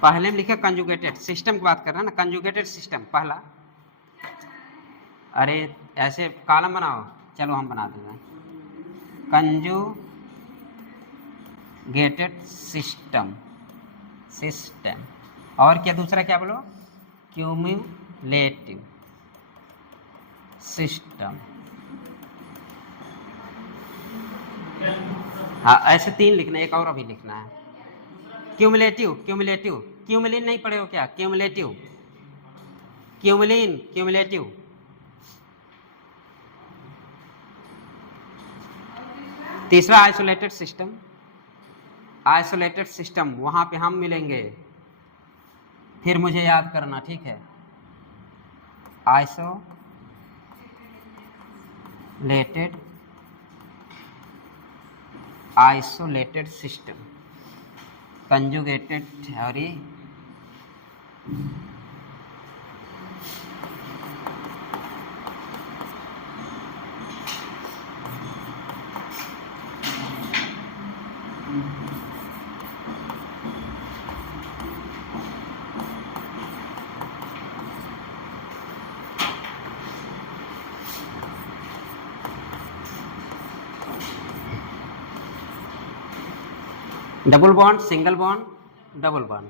पहले में लिखा कंजुगेटेड सिस्टम की बात कर रहा है ना, कंजुगेटेड सिस्टम पहला। अरे ऐसे कॉलम बनाओ, चलो हम बना देते हैं। कंजुगेटेड सिस्टम और क्या दूसरा क्या बोलो, क्यूमुलेटिव सिस्टम। हाँ, ऐसे 3 लिखना, एक और अभी लिखना है। क्यूमुलिन नहीं पढ़े हो क्या, क्यूमुलेटिव। तीसरा आइसोलेटेड सिस्टम, वहां पे हम मिलेंगे, फिर मुझे याद करना, ठीक है। Isolated system, conjugated theory, double bond, single bond, double bond,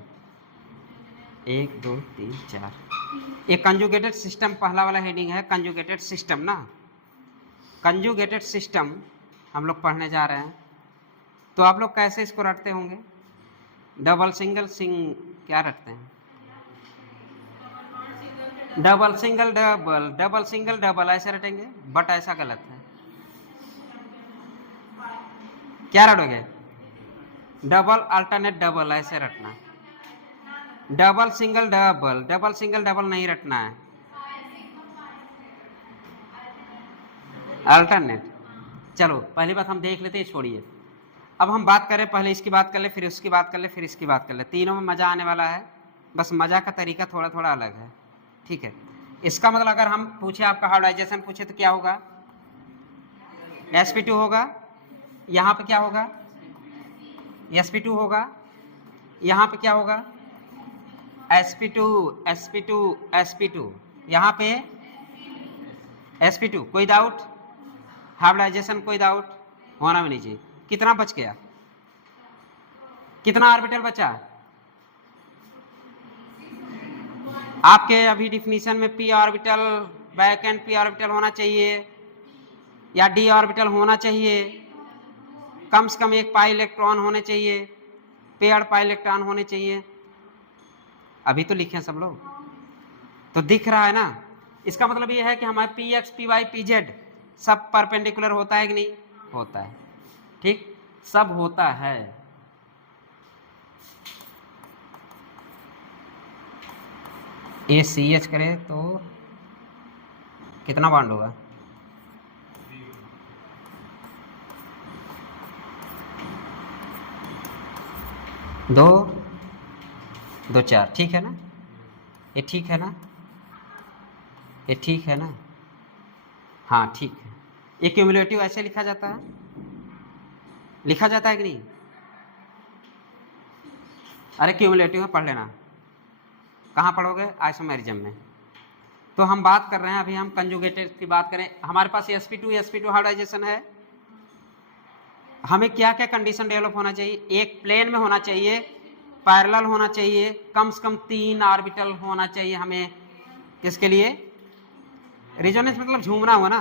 1 2 3 4। ये कंजुगेटेड सिस्टम पहला वाला हेडिंग है, कंजुगेटेड सिस्टम ना। कंजुगेटेड सिस्टम हम लोग पढ़ने जा रहे हैं, तो आप लोग कैसे इसको रटते होंगे? डबल सिंगल क्या रटते हैं? Double single double, double single double ऐसे रटेंगे, बट ऐसा गलत है। क्या रटोगे? डबल अल्टरनेट डबल ऐसे रटना। Double single double, double single double नहीं रटना है, अल्टरनेट। चलो पहली बात हम देख लेते हैं, छोड़िए। अब हम बात करें, पहले इसकी बात कर ले, फिर उसकी बात कर ले, फिर इसकी बात कर ले। तीनों में मजा आने वाला है, बस मजा का तरीका थोड़ा थोड़ा अलग है, ठीक है। इसका मतलब अगर हम पूछे आपका हाइब्रिडाइजेशन पूछे तो क्या होगा? sp2 होगा। यहाँ पे क्या होगा? sp2 होगा। यहाँ पे क्या होगा? sp2 sp2 sp2। यहाँ पे sp2। कोई डाउट? हाइब्रिडाइजेशन कोई डाउट होना भी नहीं चाहिए। कितना बच गया? कितना ऑर्बिटल बचा? आपके अभी डिफिनीशन में p orbital, back and p orbital होना चाहिए या d ऑर्बिटल होना चाहिए, कम से कम एक पाई इलेक्ट्रॉन होने चाहिए, पेयर पाई इलेक्ट्रॉन होने चाहिए। अभी तो लिखे सब लोग, तो दिख रहा है ना। इसका मतलब ये है कि हमारे px py pz सब परपेंडिकुलर होता है कि नहीं? होता है, ठीक, सब होता है। ए सी एच करे तो कितना बॉन्ड होगा? दो दो चार, ठीक है ना? ये ठीक है ना? ये ठीक है ना? हाँ ठीक है। ये क्यूमुलेटिव ऐसे लिखा जाता है, लिखा जाता है कि नहीं? अरे क्यूमुलेटिव में पढ़ लेना। कहाँ पढ़ोगे? आइसोमेरिज्म में। तो हम बात कर रहे हैं, अभी हम कंजुगेटेड की बात करें। हमारे पास sp2 हाइब्रिडाइजेशन है। हमें क्या क्या कंडीशन डेवलप होना चाहिए? एक प्लेन में होना चाहिए, पैरेलल होना चाहिए, कम से कम 3 ऑर्बिटल होना चाहिए हमें। किसके लिए? रेजोनेंस मतलब झूमना हुआ ना।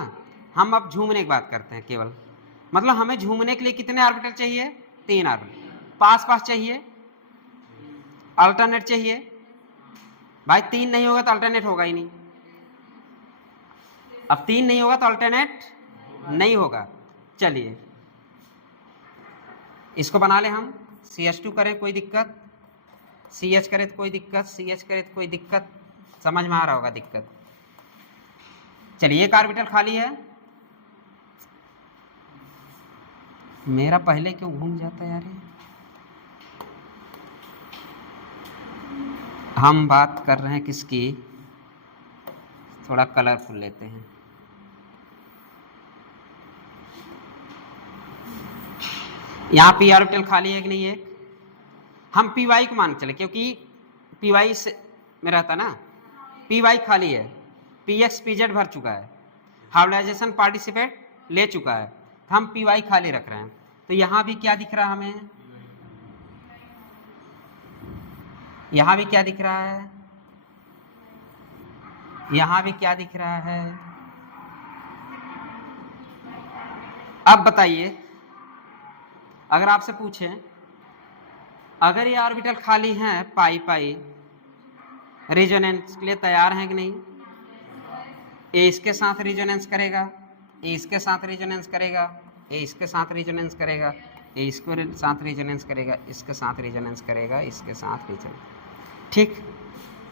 हम अब झूमने की बात करते हैं केवल, मतलब हमें झूमने के लिए कितने ऑर्बिटल चाहिए? 3 ऑर्बिटल। पास पास चाहिए, अल्टरनेट चाहिए। भाई 3 नहीं होगा तो अल्टरनेट होगा ही नहीं। अब 3 नहीं होगा तो अल्टरनेट नहीं होगा। चलिए इसको बना ले हम। CH2 करें कोई दिक्कत, CH करे तो कोई दिक्कत, CH करे तो कोई दिक्कत। समझ में आ रहा होगा दिक्कत। चलिए एक ऑर्बिटल खाली है। मेरा पहले क्यों घूम जाता है यार? हम बात कर रहे हैं किसकी? थोड़ा कलरफुल लेते हैं। यहाँ p ऑर्बिटल खाली है कि नहीं? एक हम py को मान के चले, क्योंकि py से में रहता ना। py खाली है, px pz भर चुका है, हाइब्रिडाइजेशन पार्टिसिपेट ले चुका है, हम py खाली रख रहे हैं। तो यहाँ भी क्या दिख रहा है हमें? यहाँ भी क्या दिख रहा है? यहाँ भी क्या दिख रहा है? अब बताइए, अगर आपसे पूछें, अगर ये ऑर्बिटल खाली हैं पाई पाई, रेजोनेंस के लिए तैयार हैं कि नहीं? ए इसके साथ रेजोनेंस करेगा, ए इसके साथ रेजोनेंस करेगा, ए इसके साथ रेजोनेंस करेगा, ए इसके साथ रेजोनेंस करेगा, इसके साथ रेजोनेंस करेगा, इसके साथ रेजोनेंस। ठीक,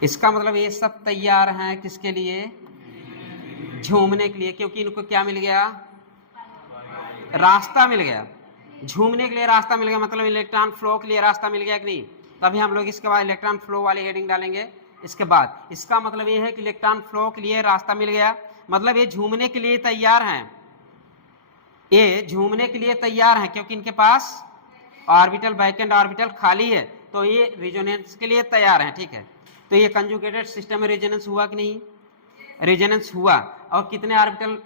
इसका मतलब ये सब तैयार हैं किसके लिए? झूमने के लिए, क्योंकि इनको क्या मिल गया? रास्ता मिल गया। झूमने के लिए रास्ता मिल गया, मतलब इलेक्ट्रॉन फ्लो के लिए रास्ता मिल गया कि नहीं? तभी हम लोग इसके बाद इलेक्ट्रॉन फ्लो वाली हेडिंग डालेंगे इसके बाद। इसका मतलब ये है कि इलेक्ट्रॉन फ्लो के लिए रास्ता मिल गया, मतलब ये झूमने के लिए तैयार हैं। ये झूमने के लिए तैयार हैं क्योंकि इनके पास ऑर्बिटल, बैकेंड ऑर्बिटल खाली है, तो ये रेजोनेंस के लिए तैयार हैं। ठीक है, तो ये कंजुगेटेड सिस्टम में रेजोनेंस हुआ कि नहीं? रेजोनेंस हुआ। और कितने ऑर्बिटल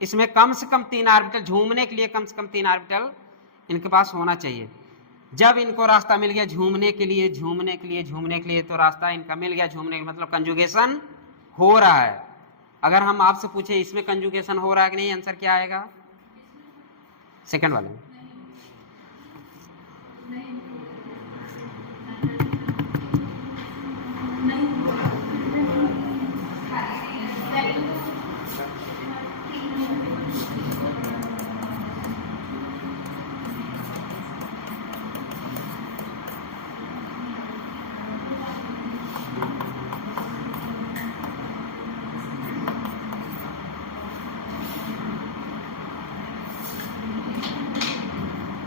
इसमें? कम से कम 3 ऑर्बिटल। झूमने के लिए कम से कम 3 ऑर्बिटल इनके पास होना चाहिए। जब इनको रास्ता मिल गया झूमने के लिए झूमने के लिए झूमने के लिए, तो रास्ता इनका मिल गया झूमने के लिए, मतलब कंजुगेशन हो रहा है। अगर हम आपसे पूछे इसमें कंजुगेशन हो रहा है कि नहीं, आंसर क्या आएगा? सेकंड वाले में।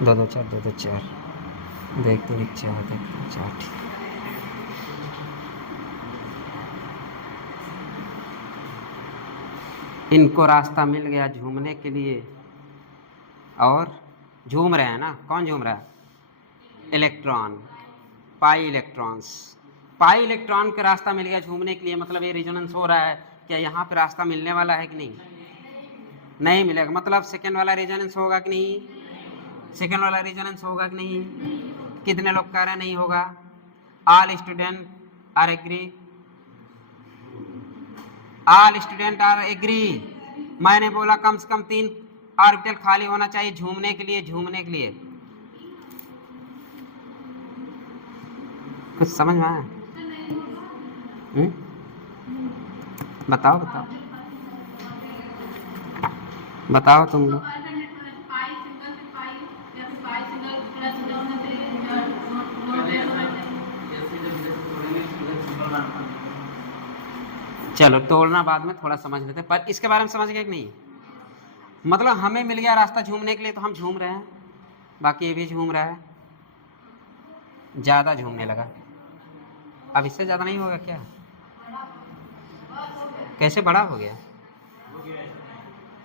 दो दो चार देखते हैं, चार ठीक। इनको रास्ता मिल गया झूमने के लिए और झूम रहे हैं ना। कौन झूम रहा है? Electron, pi electrons. Pi electron का रास्ता मिल गया झूमने के लिए, मतलब ये रेजोनेंस हो रहा है। क्या यहाँ पे रास्ता मिलने वाला है कि नहीं? नहीं मिलेगा, मतलब सेकेंड वाला रेजोनेंस होगा कि नहीं? सेकेंड वाला रेजोनेंस होगा कि नहीं? कितने लोग कह रहे हैं नहीं होगा? All student are agree, all student are agree. मैंने बोला कम से कम 3 ऑर्बिटल खाली होना चाहिए झूमने के लिए, झूमने के लिए। कुछ समझ में आया? बताओ बताओ बताओ तुम लोग। चलो तोड़ना बाद में थोड़ा समझ लेते हैं, पर इसके बारे में समझ गए कि नहीं? मतलब हमें मिल गया रास्ता झूमने के लिए तो हम झूम रहे हैं, बाकी ये भी झूम रहा है, ज्यादा झूमने लगा। अब इससे ज्यादा नहीं होगा क्या? कैसे बड़ा हो गया?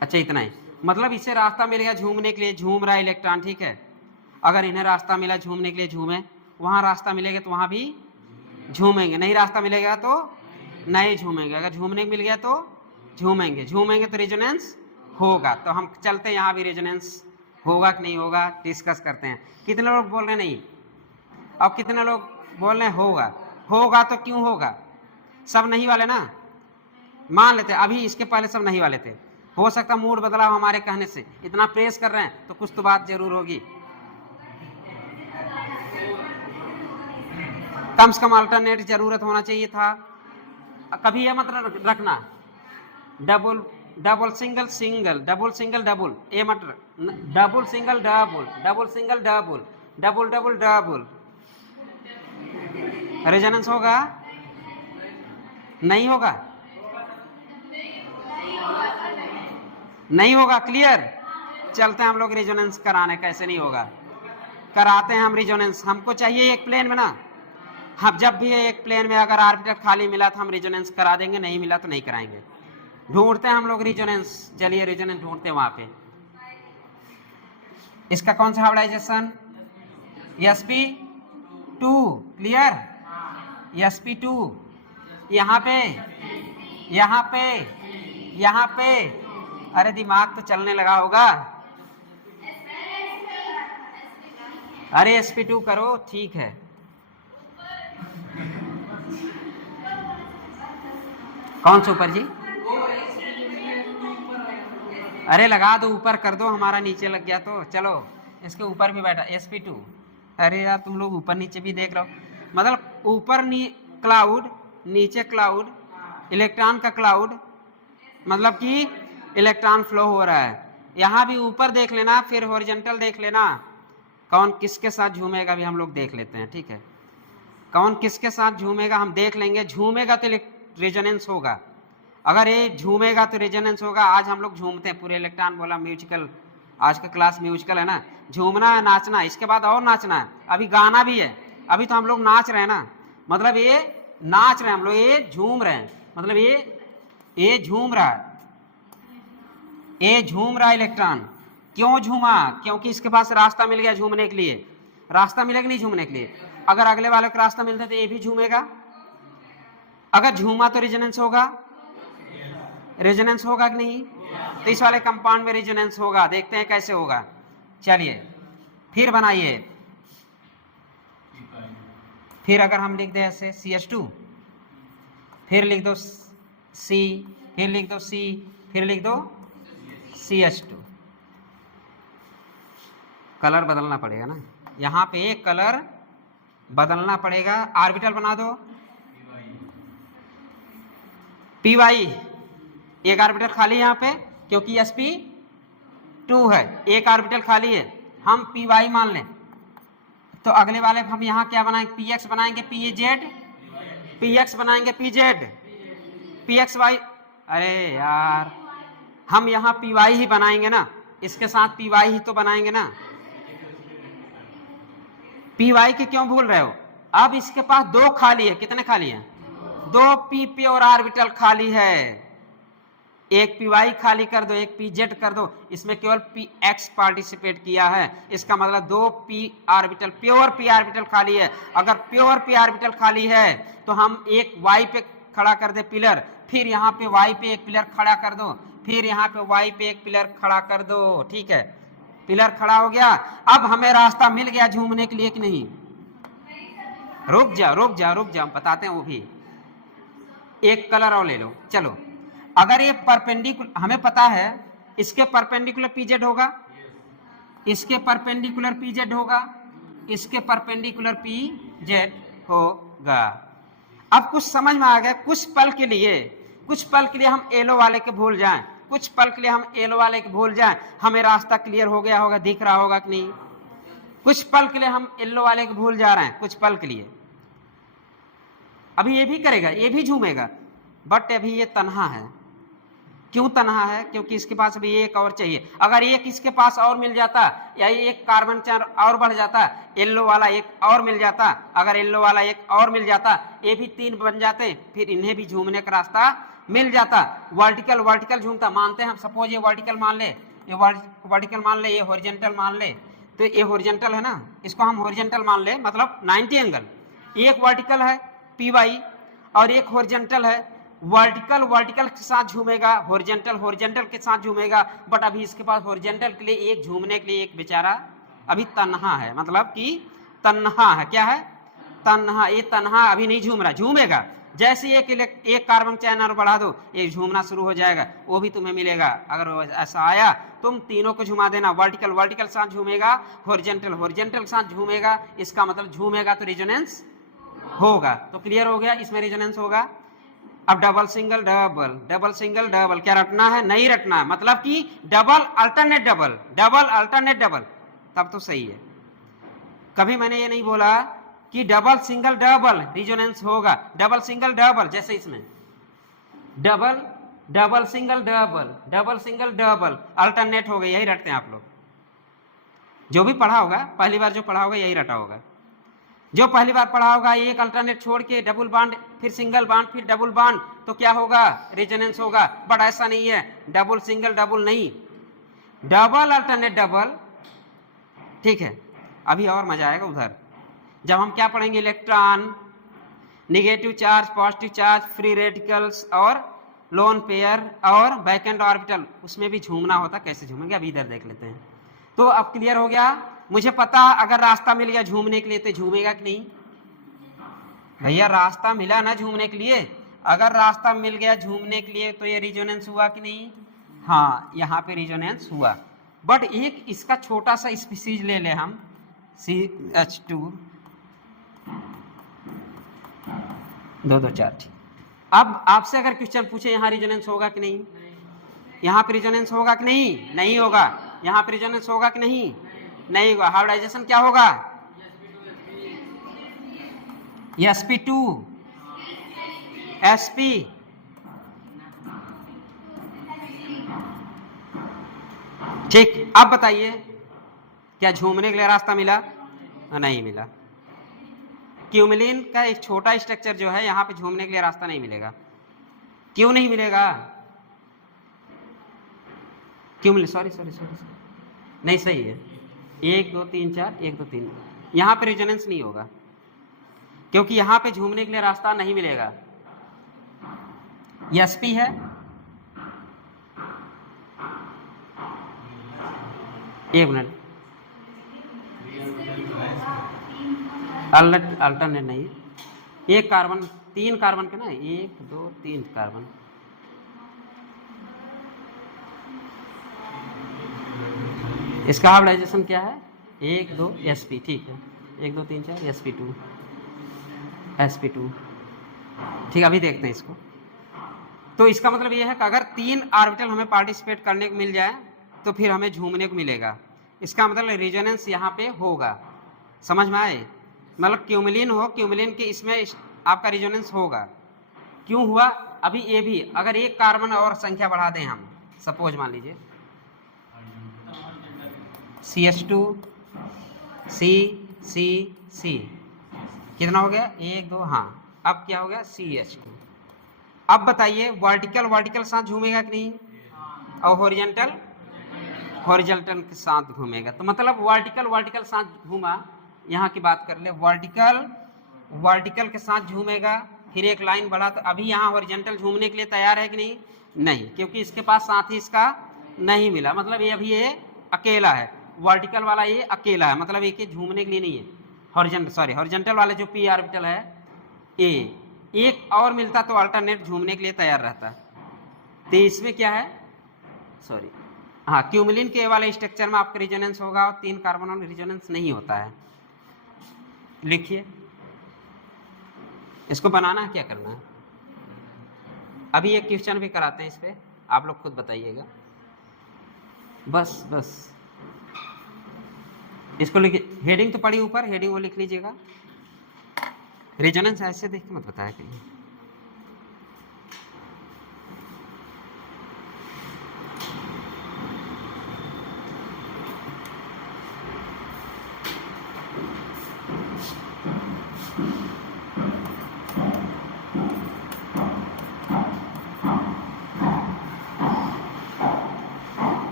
अच्छा इतना ही, मतलब इससे रास्ता मिल गया झूमने के लिए, झूम रहा है इलेक्ट्रॉन, ठीक है। अगर इन्हें रास्ता मिला झूमने के लिए, झूमे, वहां रास्ता मिलेगा तो वहां भी झूमेंगे, नहीं रास्ता मिलेगा तो नहीं झूमेंगे। अगर झूमने मिल गया तो झूमेंगे, झूमेंगे तो रेजोनेंस होगा। तो हम चलते हैं यहाँ भी रेजोनेंस होगा कि नहीं होगा डिस्कस करते हैं। कितने लोग बोल रहे नहीं? अब कितने लोग बोल रहे होगा? होगा तो क्यों होगा? सब नहीं वाले ना, मान लेते अभी इसके पहले सब नहीं वाले थे, हो सकता मूड बदला हमारे कहने से। इतना प्रेस कर रहे हैं तो कुछ तो बात जरूर होगी। कम से कम अल्टरनेट जरूरत होना चाहिए था। कभी ये मत रखना double double single single double single double, ये मत double single double double single double double double double. Resonance होगा नहीं होगा? नहीं होगा, क्लियर। चलते हैं हम लोग रेजोनेंस कराने, कैसे नहीं होगा कराते हैं हम रेजोनेंस। हमको चाहिए एक प्लेन में ना, हम जब भी एक प्लेन में अगर ऑर्बिटल खाली मिला तो हम रेजोनेंस करा देंगे, नहीं मिला तो नहीं कराएंगे। ढूंढते हैं हम लोग रेजोनेंस, चलिए रेजोनेंस ढूंढते हैं वहां पे। इसका कौन सा हाइब्रिडाइजेशन? sp2, clear. sp2 यहाँ पे, यहाँ पे, यहाँ पे। अरे दिमाग तो चलने लगा होगा। अरे sp2 करो, ठीक है। कौन सा ऊपर जी? अरे लगा दो, ऊपर कर दो, हमारा नीचे लग गया तो। चलो इसके ऊपर भी बैठा sp2। अरे यार तुम लोग ऊपर नीचे भी देख रहे हो, मतलब ऊपर क्लाउड, नीचे क्लाउड, इलेक्ट्रॉन का क्लाउड, मतलब कि इलेक्ट्रॉन फ्लो हो रहा है। यहाँ भी ऊपर देख लेना, फिर हॉरिजॉन्टल देख लेना, कौन किसके साथ झूमेगा भी हम लोग देख लेते हैं, ठीक है। कौन किसके साथ झूमेगा हम देख लेंगे। झूमेगा तो रेजोनेंस होगा, अगर ये झूमेगा तो रेजोनेंस होगा। आज हम लोग झूमते हैं, पूरे इलेक्ट्रॉन बोला म्यूजिकल, आज का क्लास म्यूजिकल है ना, झूमना है, नाचना है, इसके बाद और नाचना है, अभी गाना भी है। अभी तो हम लोग नाच रहे हैं ना, मतलब ये नाच रहे हैं हम लोग, ये झूम रहे हैं, मतलब ये झूम रहा है, ये झूम रहा है इलेक्ट्रॉन। क्यों झूमा? क्योंकि इसके पास रास्ता मिल गया झूमने के लिए। रास्ता मिलेगा नहीं झूमने के लिए? अगर अगले वाले को रास्ता मिलता तो ये भी झूमेगा। अगर झूमा तो रेजोनेंस होगा, रेजोनेंस होगा कि नहीं? तो इस वाले कंपाउंड में रेजोनेंस होगा, देखते हैं कैसे होगा। चलिए फिर बनाइए, फिर अगर हम लिख दें ऐसे CH2, फिर लिख दो C, फिर लिख दो C, फिर लिख दो CH2, कलर बदलना पड़ेगा ना, यहाँ पे एक कलर बदलना पड़ेगा। ऑर्बिटल बना दो PY, एक ऑर्बिटल खाली है यहाँ पे क्योंकि sp2 है, एक ऑर्बिटल खाली है, हम PY मान लें। तो अगले वाले हम यहाँ क्या बनाएंगे, PX बनाएंगे PZ, PX बनाएंगे PZ, PXY, अरे यार हम यहाँ PY ही बनाएंगे ना, इसके साथ PY ही तो बनाएंगे ना। PY के क्यों भूल रहे हो, अब इसके पास दो खाली है, कितने खाली हैं, दो P प्योर ऑर्बिटल खाली है, एक PY खाली कर दो, एक PZ कर दो, इसमें केवल PX पार्टिसिपेट किया है, इसका मतलब दो P orbital, pure P orbital खाली है। अगर प्योर P ऑर्बिटल खाली है तो हम एक Y पे खड़ा कर दे पिलर, फिर यहाँ पे Y पे एक पिलर खड़ा कर दो, फिर यहाँ पे Y पे एक पिलर खड़ा कर दो, ठीक है, पिलर खड़ा हो गया। अब हमें रास्ता मिल गया झूमने के लिए कि नहीं, रुक जा रुक जा रुक जा, हम बताते हैं वो भी। एक कलर और ले लो, चलो अगर ये परपेंडिकुलर, हमें पता है इसके परपेंडिकुलर PZ होगा, इसके परपेंडिकुलर PZ होगा, इसके परपेंडिकुलर PZ होगा। अब कुछ समझ में आ गया, कुछ पल के लिए हम येलो वाले के भूल जाएं, कुछ पल के लिए हम येलो वाले के भूल जाएं, हमें रास्ता क्लियर हो गया होगा, दिख रहा होगा कि नहीं। कुछ पल के लिए हम येलो वाले के भूल जा रहे हैं, कुछ पल के लिए। अभी ये भी करेगा, ये भी झूमेगा, बट अभी ये तन्हा है। क्यों तन्हा है, क्योंकि इसके पास अभी एक और चाहिए। अगर एक इसके पास और मिल जाता, या एक कार्बन चेन और बढ़ जाता, येलो वाला एक और मिल जाता, अगर येलो वाला एक और मिल जाता, ये भी 3 बन जाते, फिर इन्हें भी झूमने का रास्ता मिल जाता। वर्टिकल वर्टिकल झूमता, मानते हैं हम, सपोज ये वर्टिकल मान ले, ये वर्टिकल मान ले, ये हॉरिजॉन्टल मान ले, तो ये हॉरिजॉन्टल है ना, इसको हम हॉरिजॉन्टल मान ले, मतलब 90 एंगल। एक वर्टिकल है PY और एक हॉरिजॉन्टल है, वर्टिकल वर्टिकल के साथ झूमेगा, हॉरिजॉन्टल हॉरिजॉन्टल के साथ झूमेगा, बट अभी इसके पास हॉरिजॉन्टल के लिए एक झूमने के लिए एक बेचारा अभी तन्हा है, मतलब कि तन्हा है। क्या है, तन्हा, ये तन्हा अभी नहीं झूम रहा, झूमेगा। जैसे एक कार्बन चेन और बढ़ा दो, ये झूमना शुरू हो जाएगा, वो भी तुम्हें मिलेगा। अगर ऐसा आया तुम तीनों को झुमा देना, वर्टिकल वर्टिकल के साथ झूमेगा, हॉरिजॉन्टल हॉरिजॉन्टल के साथ झूमेगा, इसका मतलब झूमेगा तो रिजोनेंस होगा। तो क्लियर हो गया, इसमें रिजोनेंस होगा। अब double single double, double single double, क्या रटना है, नहीं रटना है, मतलब कि double alternate double, double alternate double, तब तो सही है। कभी मैंने ये नहीं बोला कि डबल सिंगल डबल रिजोनेंस होगा, डबल सिंगल डबल, जैसे इसमें double double single double, double single double, alternate हो गया, यही रटते हैं आप लोग। जो भी पढ़ा होगा, पहली बार जो पढ़ा होगा यही रटा होगा। जो पहली बार पढ़ा होगा, एक अल्टरनेट छोड़ के डबल बॉन्ड, फिर सिंगल बॉन्ड, फिर डबल बॉन्ड, तो क्या होगा, रेजोनेंस होगा। बट ऐसा नहीं है, डबल सिंगल डबल नहीं, डबल अल्टरनेट डबल, ठीक है। अभी और मजा आएगा उधर, जब हम क्या पढ़ेंगे, electron, negative charge, positive charge, free radicals और लोन पेयर और वैकेंट ऑर्बिटल, उसमें भी झूमना होता, कैसे झूमेंगे अभी इधर देख लेते हैं। तो अब क्लियर हो गया, मुझे पता अगर रास्ता मिल गया झूमने के लिए तो झूमेगा कि नहीं। भैया रास्ता मिला ना झूमने के लिए, अगर रास्ता मिल गया झूमने के लिए तो ये रिजोनेंस हुआ कि नहीं, हाँ यहाँ पे रिजोनेंस हुआ। बट एक इसका छोटा सा स्पीसीज ले ले हम, CH2 2 2 4, ठीक। अब आपसे अगर क्वेश्चन पूछे यहाँ रिजोनेंस होगा कि नहीं, यहाँ पे रिजोनेंस होगा कि नहीं, नहीं होगा। यहाँ पे रिजोनेंस होगा कि नहीं, नहीं होगा। हाइब्रिडाइजेशन क्या होगा, sp2 sp, ठीक। अब बताइए क्या झूमने के लिए रास्ता मिला, नहीं मिला। क्यूमिलिन का एक छोटा स्ट्रक्चर जो है, यहाँ पे झूमने के लिए रास्ता नहीं मिलेगा। क्यों नहीं मिलेगा, क्यूमिलिन, सॉरी सॉरी सॉरी, नहीं सही है, 1 2 3 4, 1 2 3, यहाँ पे रिजोनेंस नहीं होगा, क्योंकि यहाँ पे झूमने के लिए रास्ता नहीं मिलेगा। ये sp है, एक मिनट, अल्टरनेट नहीं, एक कार्बन, 3 कार्बन के ना, 1 2 3 कार्बन, इसका हाइब्रिडाइजेशन क्या है? 1 2 sp, ठीक है, 1 2 3 4 sp2 ठीक है। अभी देखते हैं इसको। तो इसका मतलब ये है कि अगर 3 ऑर्बिटल हमें पार्टिसिपेट करने को मिल जाए तो फिर हमें झूमने को मिलेगा। इसका मतलब रेजोनेंस यहाँ पे होगा, समझ में आए? मतलब क्यूमुलिन हो, क्यूमुलिन के इसमें आपका रेजोनेंस होगा। क्यों हुआ? अभी ये भी अगर एक कार्बन और संख्या बढ़ा दें हम, सपोज मान लीजिए CH2 C कितना हो गया? 1 2, हाँ। अब क्या हो गया? CH2। अब बताइए वर्टिकल साथ झूमेगा कि नहीं? और हॉरिजॉन्टल के साथ घूमेगा। तो मतलब वर्टिकल साथ घूमा, यहाँ की बात कर ले, वर्टिकल के साथ झूमेगा, फिर एक लाइन बढ़ा, तो अभी यहाँ हॉरिजॉन्टल झूमने के लिए तैयार है कि नहीं? नहीं, क्योंकि इसके पास साथी इसका नहीं मिला। मतलब ये अभी ये अकेला है, वर्टिकल वाला ये अकेला है, मतलब ये झूमने के लिए नहीं है। हॉरिजॉन्टल वाले जो p ऑर्बिटल है ए, एक और मिलता तो अल्टरनेट झूमने के लिए तैयार रहता। तो इसमें क्या है, हाँ, क्यूमुलिन के वाले स्ट्रक्चर में आपका रेजोनेंस होगा और 3 कार्बन में रेजोनेंस नहीं होता है। लिखिए, इसको बनाना है, क्या करना है? अभी एक क्वेश्चन भी कराते हैं इस पे, आप लोग खुद बताइएगा। बस इसको लिखिए, हेडिंग तो पड़ी ऊपर, हेडिंग वो लिख लीजिएगा। रेजोनेंस ऐसे देख के मत बताया कहीं।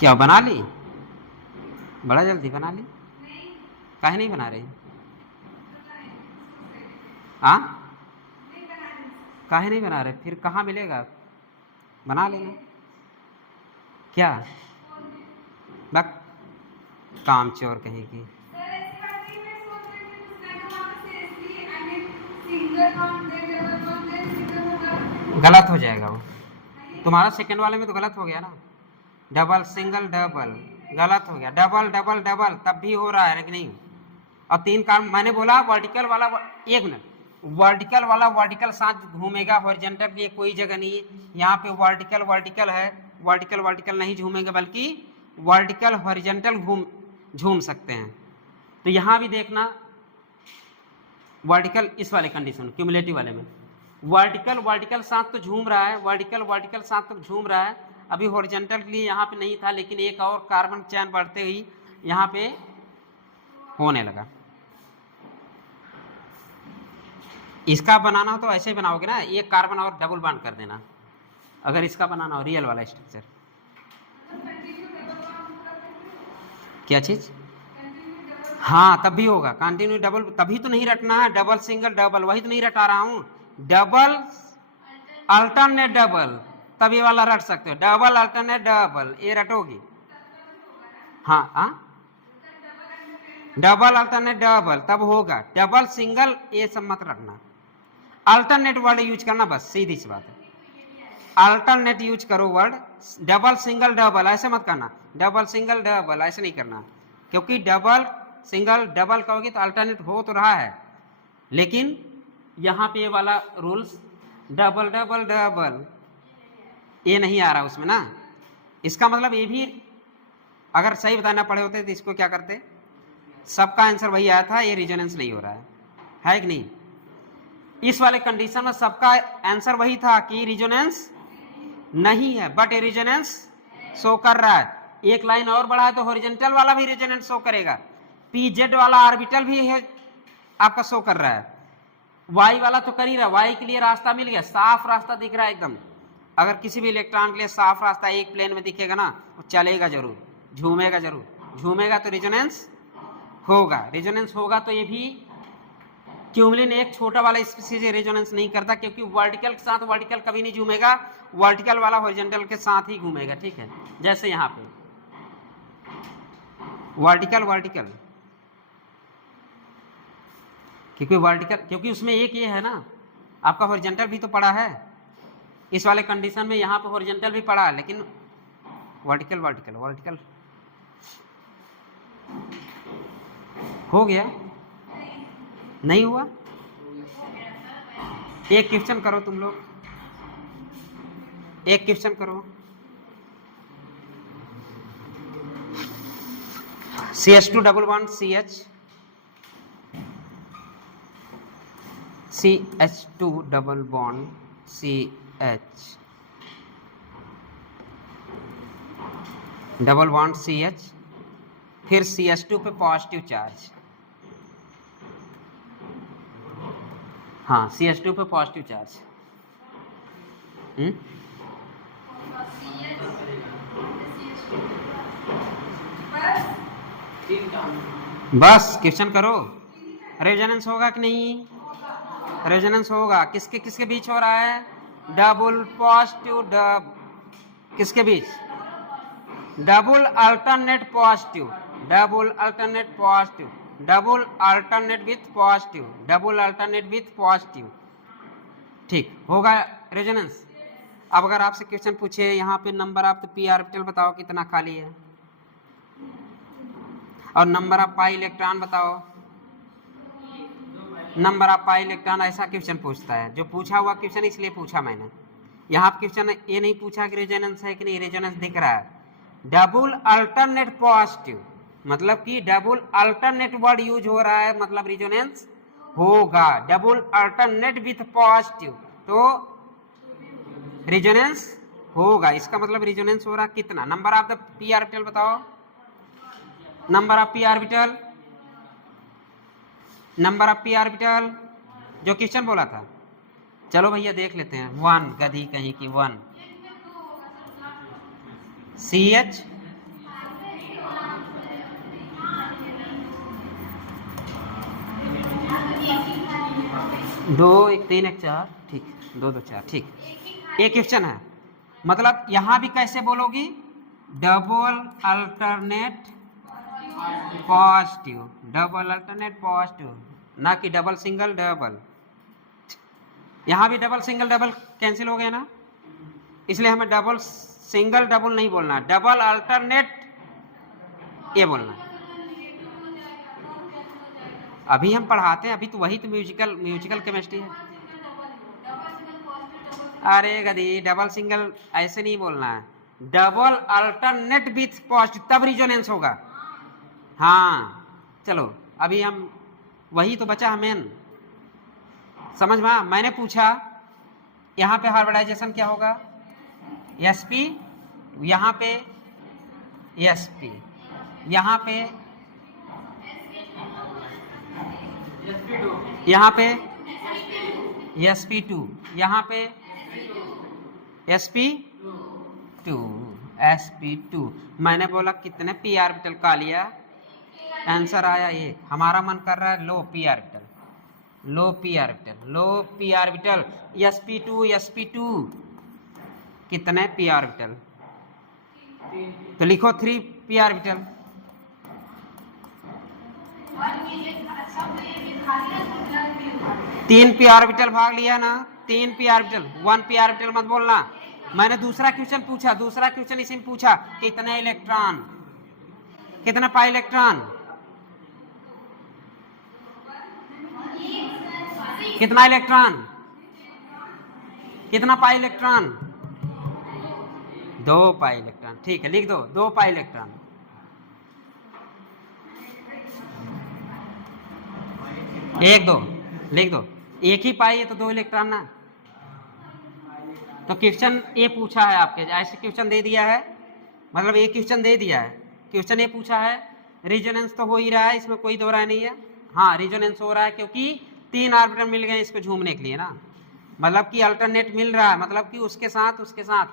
क्या बना ली? बड़ा जल्दी बना ली? काहे नहीं बना रही? हाँ, काहे नहीं बना रहे? फिर कहाँ मिलेगा? बना लेना। क्या बक काम चोर कहीं की। गलत हो जाएगा वो, तुम्हारा सेकंड वाले में तो गलत हो गया ना। डबल सिंगल डबल गलत हो गया, डबल डबल डबल तब भी हो रहा है कि नहीं? और 3 कार्बन, मैंने बोला वर्टिकल वाला, एक मिनट, वर्टिकल साथ घूमेगा, हॉरिजॉन्टल की कोई जगह नहीं है। यहाँ पे वर्टिकल है, वर्टिकल नहीं झूमेंगे, बल्कि वर्टिकल हॉरिजॉन्टल झूम सकते हैं। तो यहाँ भी देखना, वर्टिकल इस वाले कंडीशन क्यूमुलेटिव वाले में वर्टिकल साथ तो झूम रहा है, वर्टिकल साथ तो झूम रहा है। अभी हॉरिजॉन्टल के लिए यहाँ पे नहीं था, लेकिन एक और कार्बन चैन बढ़ते ही यहाँ पे होने लगा। इसका बनाना हो तो ऐसे ही बनाओगे ना, एक कार्बन और डबल बॉन्ड कर देना, अगर इसका बनाना हो रियल वाला स्ट्रक्चर। क्या चीज? हाँ, तब भी होगा कंटिन्यू डबल, तभी तो नहीं रटना है। डबल सिंगल डबल, वही तो नहीं रटा रहा हूं। डबल अल्टरनेट डबल, तब ये वाला रट सकते हो, डबल अल्टरनेट डबल, ये रटोगी। हाँ, डबल अल्टरनेट डबल तब होगा, डबल सिंगल ये सब मत रखना। अल्टरनेट वर्ड यूज करना, बस सीधी सी बात है। अल्टरनेट यूज करो वर्ड, डबल सिंगल डबल ऐसे मत करना, डबल सिंगल डबल ऐसे नहीं करना, क्योंकि डबल सिंगल डबल कहोगे तो अल्टरनेट हो तो रहा है, लेकिन यहाँ पे ये वाला रूल्स डबल डबल डबल ये नहीं आ रहा उसमें ना। इसका मतलब ये भी अगर सही बताना पड़े होते तो इसको क्या करते, सबका आंसर वही आया था, ये रेजोनेंस नहीं हो रहा है कि नहीं? इस वाले कंडीशन में सबका आंसर वही था कि रेजोनेंस नहीं है, बट ये रेजोनेंस शो कर रहा है। एक लाइन और बढ़ा है तो हॉरिजॉन्टल वाला भी रेजोनेंस शो करेगा, पीजेड वाला ऑर्बिटल भी है आपका शो कर रहा है, वाई वाला तो कर ही रहा, वाई के लिए रास्ता मिल गया, साफ रास्ता दिख रहा है एकदम। अगर किसी भी इलेक्ट्रॉन के लिए साफ रास्ता एक प्लेन में दिखेगा ना, वो चलेगा जरूर, झूमेगा जरूर, झूमेगा तो रेजोनेंस होगा, रेजोनेंस होगा। तो ये भी क्यूमुलिन एक छोटा वाला स्पीसीज रेजोनेंस नहीं करता, क्योंकि वर्टिकल के साथ वर्टिकल कभी नहीं झूमेगा वर्टिकल वाला हॉरिजॉन्टल के साथ ही घूमेगा, ठीक है। जैसे यहाँ पे वर्टिकल, क्योंकि उसमें एक ये है ना, आपका हॉरिजॉन्टल भी तो पड़ा है। इस वाले कंडीशन में यहाँ पे हॉरिजॉन्टल भी पड़ा है, लेकिन वर्टिकल हो गया, नहीं हुआ। एक क्वेश्चन करो तुम लोग, एक क्वेश्चन करो। CH2 double bond CH2 double bond CH double bond CH, फिर CH2 पे पॉजिटिव चार्ज, हाँ CH2 पे पॉजिटिव चार्ज। बस क्वेश्चन करो। रेजोनेंस होगा कि नहीं? रेजोनेंस होगा। किसके किसके बीच हो रहा है? डबल पॉजिटिव डब, किसके बीच? Double alternate positive, double alternate positive, double alternate with positive, double alternate with positive, ठीक होगा रेजोनेंस। अब अगर आपसे क्वेश्चन पूछे यहाँ पे नंबर ऑफ पी ऑर्बिटल बताओ कितना खाली है, और नंबर ऑफ पाई इलेक्ट्रॉन बताओ, नंबर ऑफ पाई इलेक्ट्रॉन, ऐसा क्वेश्चन पूछता है। जो पूछा हुआ क्वेश्चन इसलिए पूछा मैंने। यहाँ क्वेश्चन ये नहीं पूछा कि रेजोनेंस है कि नहीं, रेजोनेंस दिख रहा है। डबल अल्टरनेट पॉजिटिव मतलब कि डबल अल्टरनेट वर्ड यूज हो रहा है, मतलब रेजोनेंस होगा। डबल अल्टरनेट विथ पॉजिटिव तो रेजोनेंस होगा, इसका मतलब रेजोनेंस हो रहा कितना। Number of the P orbital बताओ, number of P orbital, number of P orbital जो क्वेश्चन बोला था। चलो भैया देख लेते हैं। 1 गधी कहीं की 1 CH 2 1 3 1 4, ठीक 2 2 4, ठीक। एक क्वेश्चन है, मतलब यहां भी कैसे बोलोगी? Double alternate positive, double alternate positive, ना कि डबल सिंगल डबल। यहां भी डबल सिंगल डबल कैंसिल हो गया ना, इसलिए हमें डबल सिंगल डबल नहीं बोलना, डबल अल्टरनेट ये बोलना। अभी हम पढ़ाते हैं, अभी तो वही तो म्यूजिकल केमिस्ट्री है। अरे गधी, डबल सिंगल ऐसे नहीं बोलना है, डबल अल्टरनेट विथ पॉजिटिव, तब रिजोनेंस होगा। हाँ चलो, अभी हम वही तो बचा हमें समझ में। मैंने पूछा यहाँ पे हाइब्रिडाइजेशन क्या होगा? sp, यहाँ पे sp, यहाँ पे sp2, यहाँ पे sp2। मैंने बोला कितने पी ऑर्बिटल का लिया, आंसर आया ये। हमारा मन कर रहा है लो पी ऑर्बिटल, लो पी ऑर्बिटल, लो पी ऑर्बिटल, sp2 कितने पी ऑर्बिटल, तो लिखो 3 पी ऑर्बिटल। तीन पी ऑर्बिटल भाग लिया ना, 3 पी ऑर्बिटल, 1 पी ऑर्बिटल मत बोलना। मैंने दूसरा क्वेश्चन पूछा, दूसरा क्वेश्चन इसी में पूछा कितने इलेक्ट्रॉन, कितना पाई इलेक्ट्रॉन, कितना इलेक्ट्रॉन, कितना पाई इलेक्ट्रॉन, 2 पाई इलेक्ट्रॉन, ठीक है लिख दो 2 पाई इलेक्ट्रॉन। एक दो लिख दो, एक ही पाई है तो 2 इलेक्ट्रॉन ना। तो क्वेश्चन ये पूछा है आपके, ऐसे क्वेश्चन दे दिया है, मतलब एक क्वेश्चन दे दिया है, क्वेश्चन ये पूछा है, रेजोनेंस तो हो ही रहा है, इसमें कोई दो राय नहीं है। हाँ रेजोनेंस हो रहा है क्योंकि 3 ऑर्बिटल मिल गए इसको झूमने के लिए ना, मतलब कि अल्टरनेट मिल रहा है, मतलब कि उसके साथ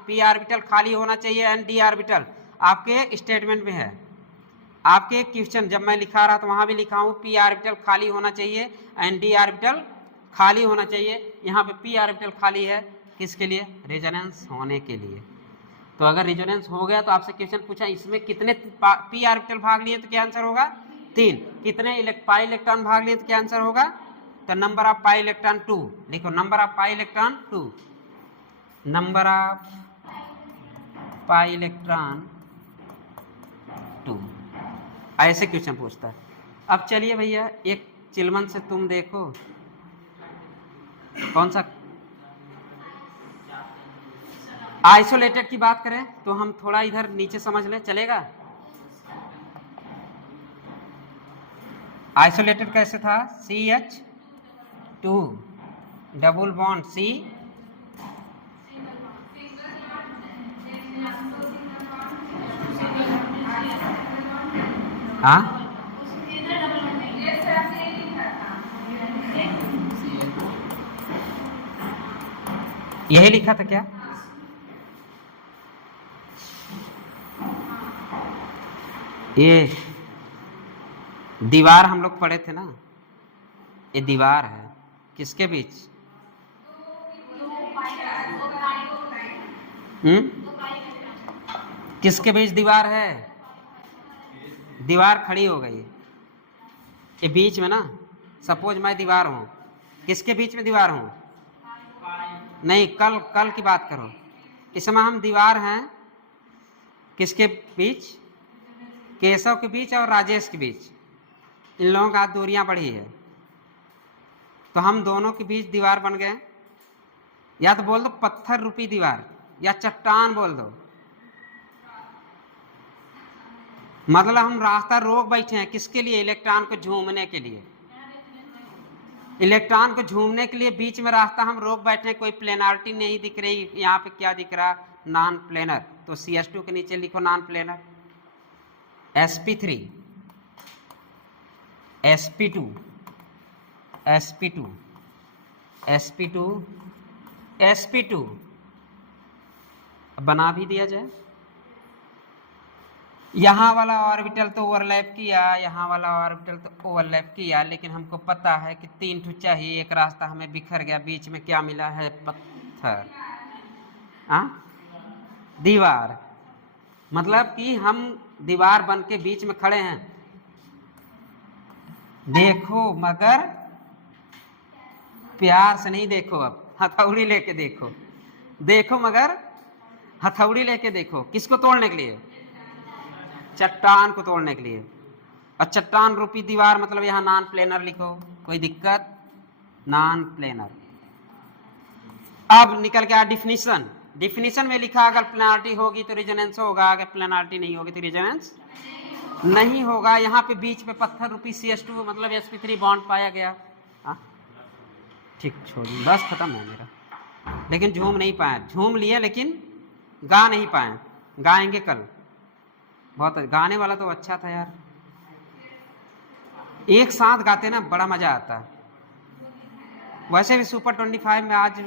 पी ऑर्बिटल खाली होना चाहिए एंड डी ऑर्बिटल आपके स्टेटमेंट में है। आपके क्वेश्चन जब मैं लिखा रहा तो वहां भी लिखा हूं पी ऑर्बिटल खाली होना चाहिए एंड डी ऑर्बिटल खाली होना चाहिए। यहाँ पे पी ऑर्बिटल खाली है किसके लिए? रेजोनेंस होने के लिए। तो अगर रेजोनेंस हो गया तो आपसे क्वेश्चन पूछा इसमें कितने पी ऑर्बिटल भाग लिए तो क्या आंसर होगा? 3। कितने पाई इलेक्ट्रॉन भाग लिए तो क्या आंसर होगा? तो नंबर ऑफ पाई इलेक्ट्रॉन 2। लिखो number of pi electron 2। Number of pi electron 2। ऐसे क्वेश्चन पूछता है। अब चलिए भैया एक चिलमन से तुम देखो कौन सा आइसोलेटेड की बात करें तो हम थोड़ा इधर नीचे समझ लें, चलेगा? आइसोलेटेड कैसे था? CH2 डबल बॉन्ड C, हाँ यही लिखा था क्या? ये दीवार हम लोग पढ़े थे ना, ये दीवार है किसके बीच? किसके बीच दीवार है? दीवार खड़ी हो गई ये बीच में ना। सपोज मैं दीवार हूं, किसके बीच में दीवार हूं? नहीं, कल की बात करो। इस समय हम दीवार हैं किसके बीच? केशव के बीच और राजेश के बीच। इन लोगों का दूरियां बढ़ी है तो हम दोनों के बीच दीवार बन गए। या तो बोल दो पत्थर रूपी दीवार या चट्टान बोल दो, मतलब हम रास्ता रोक बैठे हैं किसके लिए? इलेक्ट्रॉन को झूमने के लिए। इलेक्ट्रॉन को झूमने के लिए बीच में रास्ता हम रोक बैठे हैं। कोई प्लेनारिटी नहीं दिख रही। यहाँ पे क्या दिख रहा? Non planar. तो CH2 के नीचे लिखो non planar. sp3 sp2 sp2 sp2 sp2 बना भी दिया जाए। यहाँ वाला ऑर्बिटल तो ओवरलैप किया, यहाँ वाला ऑर्बिटल तो ओवरलैप किया, लेकिन हमको पता है कि 3 ठो चाहिए। एक रास्ता हमें बिखर गया, बीच में क्या मिला है? पत्थर, दीवार। मतलब कि हम दीवार बन के बीच में खड़े हैं। देखो मगर प्यार से नहीं देखो, अब हथौड़ी लेके देखो। देखो मगर हथौड़ी लेके देखो। किसको तोड़ने के लिए? चट्टान को तोड़ने के लिए। और चट्टान रूपी दीवार मतलब यहां नॉन प्लेनर लिखो, कोई दिक्कत? Non planar. अब निकल गया डिफिनीशन। डिफिनीशन में लिखा अगर प्लेनारिटी होगी तो रेजोनेंस होगा, अगर प्लेनारिटी नहीं होगी तो रेजोनेंस नहीं होगा। यहाँ पे बीच में पत्थर रूपी CH2 मतलब sp3 बॉन्ड पाया गया। ठीक, छोड़िए, बस खत्म है मेरा। लेकिन झूम नहीं पाए, झूम लिए लेकिन गा नहीं पाए। गाएंगे कल। बहुत गाने वाला तो अच्छा था यार, एक साथ गाते ना बड़ा मजा आता। वैसे भी सुपर 25 में आज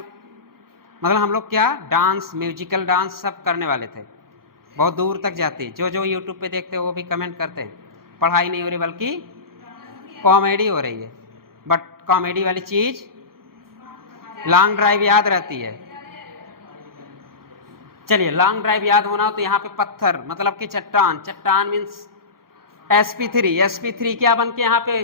मतलब हम लोग क्या डांस, म्यूजिकल डांस सब करने वाले थे। बहुत दूर तक जाते। जो यूट्यूब पे देखते हो वो भी कमेंट करते हैं। पढ़ाई नहीं हो रही बल्कि कॉमेडी हो रही है। बट कॉमेडी वाली चीज लॉन्ग ड्राइव याद रहती है। चलिए, लॉन्ग ड्राइव याद होना हो तो यहाँ पे पत्थर मतलब कि चट्टान। चट्टान मीन्स sp3। sp3 क्या बन के यहाँ पे?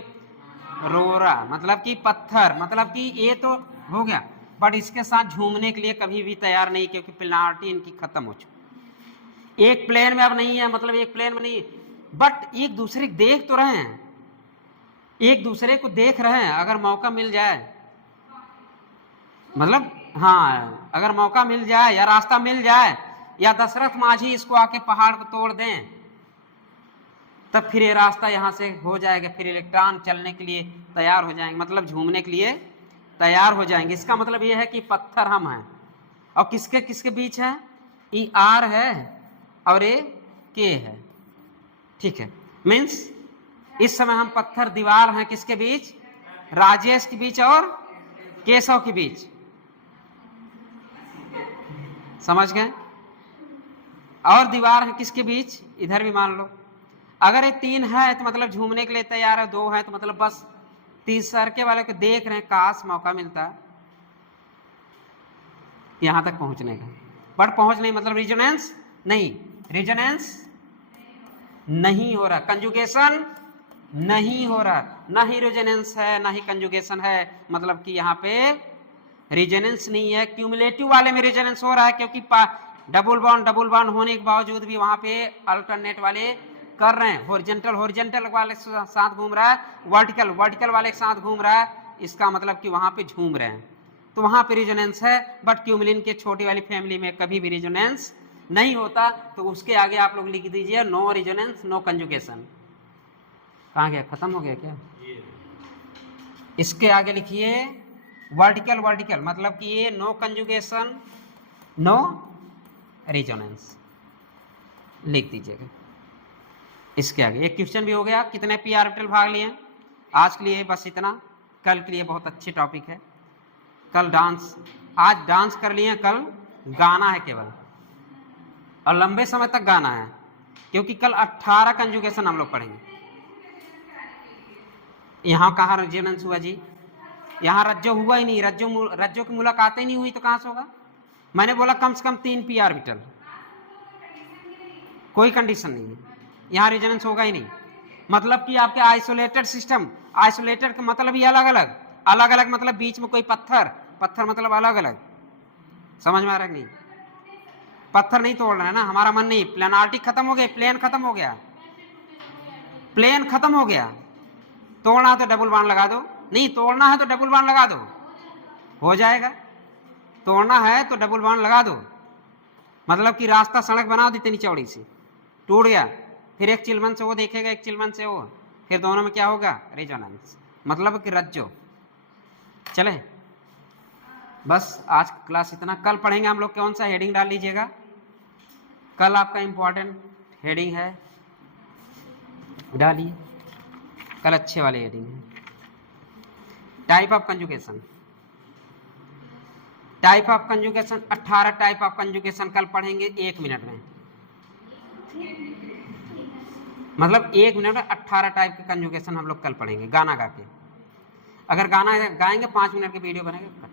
रोरा, मतलब कि पत्थर। मतलब कि ये तो हो गया, बट इसके साथ झूमने के लिए कभी भी तैयार नहीं, क्योंकि प्लेनारिटी इनकी खत्म हो चुकी। एक प्लेन में अब नहीं है, मतलब एक प्लेन में नहीं, बट एक दूसरे देख तो रहे हैं, एक दूसरे को देख रहे हैं। अगर मौका मिल जाए, मतलब हाँ, अगर मौका मिल जाए या रास्ता मिल जाए या दशरथ माझी इसको आके पहाड़ को तोड़ दें, तब फिर ये रास्ता यहाँ से हो जाएगा। फिर इलेक्ट्रॉन चलने के लिए तैयार हो जाएंगे, मतलब झूमने के लिए तैयार हो जाएंगे। इसका मतलब ये है कि पत्थर हम हैं। और किसके किसके बीच है? ई आर है और ये के है। ठीक है, मीन्स इस समय हम पत्थर दीवार हैं किसके बीच? राजेश के बीच और केशव के बीच। समझ गए? और दीवार है किसके बीच? इधर भी मान लो। अगर ये 3 है तो मतलब झूमने के लिए तैयार है, 2 है तो मतलब बस तीसरे वाले को देख रहे हैं, काश मौका मिलता। यहां तक पहुंचने का, बट पहुंच नहीं मतलब रिजोनेंस नहीं, रिजोनेंस नहीं हो रहा, कंजुगेशन नहीं हो रहा, ना ही रेजोनेंस है ना ही कंजुगेशन है, मतलब कि यहाँ पे रेजोनेंस नहीं है। क्यूमुलेटिव वाले में रेजोनेंस हो रहा है क्योंकि डबल बॉन्ड होने के बावजूद भी वहां पे अल्टरनेट वाले कर रहे हैं, हॉरिजॉन्टल वाले के साथ घूम रहा है, वर्टिकल वाले के साथ घूम रहा है, इसका मतलब कि वहां पे झूम रहे हैं, तो वहां पे रेजोनेंस है। बट क्यूमुलिन के छोटी वाली फैमिली में कभी भी रेजोनेंस नहीं होता, तो उसके आगे आप लोग लिख दीजिए नो रेजोनेंस नो कंजुगेशन। कहाँ गया, खत्म हो गया क्या? इसके आगे लिखिए वर्टिकल मतलब कि ये नो कंजुगेशन नो रेजोनेंस लिख दीजिएगा। इसके आगे एक क्वेश्चन भी हो गया। कितने पी ऑर्बिटल भाग लिए? आज के लिए बस इतना, कल के लिए बहुत अच्छी टॉपिक है। कल डांस, आज डांस कर लिए, कल गाना है केवल, और लंबे समय तक गाना है, क्योंकि कल 18 कंजुगेशन हम लोग पढ़ेंगे। यहाँ कहाँ रेजोनेंस हुआ जी? यहाँ रज्जो हुआ ही नहीं, रज्जो की मुलाकात ही नहीं हुई, तो कहाँ से होगा? मैंने बोला कम से कम 3 पी ऑर्बिटल, कोई कंडीशन नहीं है, यहाँ रेजोनेंस होगा ही नहीं। मतलब कि आपके आइसोलेटेड सिस्टम, आइसोलेटेड का मतलब ही अलग अलग मतलब बीच में कोई पत्थर मतलब अलग अलग, समझ में आ रहा है नहीं? पत्थर नहीं तोड़ रहा है ना, हमारा मन नहीं, प्लेनारिटी खत्म हो गई, प्लेन खत्म हो गया, तोड़ना है तो डबल बॉन्ड लगा दो, नहीं तोड़ना है तो डबल बॉन्ड लगा दो, हो जाएगा। तोड़ना है तो डबल बॉन्ड लगा दो, मतलब कि रास्ता सड़क बना दी इतनी चौड़ी सी, टूट गया, फिर एक चिलमन से वो देखेगा, एक चिलमन से वो, फिर दोनों में क्या होगा? रेजोनेंस, मतलब कि रज्जो। चले, बस आज क्लास इतना। कल पढ़ेंगे हम लोग कौन सा, हेडिंग डाल लीजिएगा, कल आपका इंपॉर्टेंट हेडिंग है, डालिए, कल अच्छे वाले हेडिंग है। Type of conjugation, 18 type of conjugation कल पढ़ेंगे 1 मिनट में, मतलब 1 मिनट में 18 टाइप के कंजुगेशन हम लोग कल पढ़ेंगे गाना गा के। अगर गाना गाएंगे 5 मिनट की वीडियो बनेगा।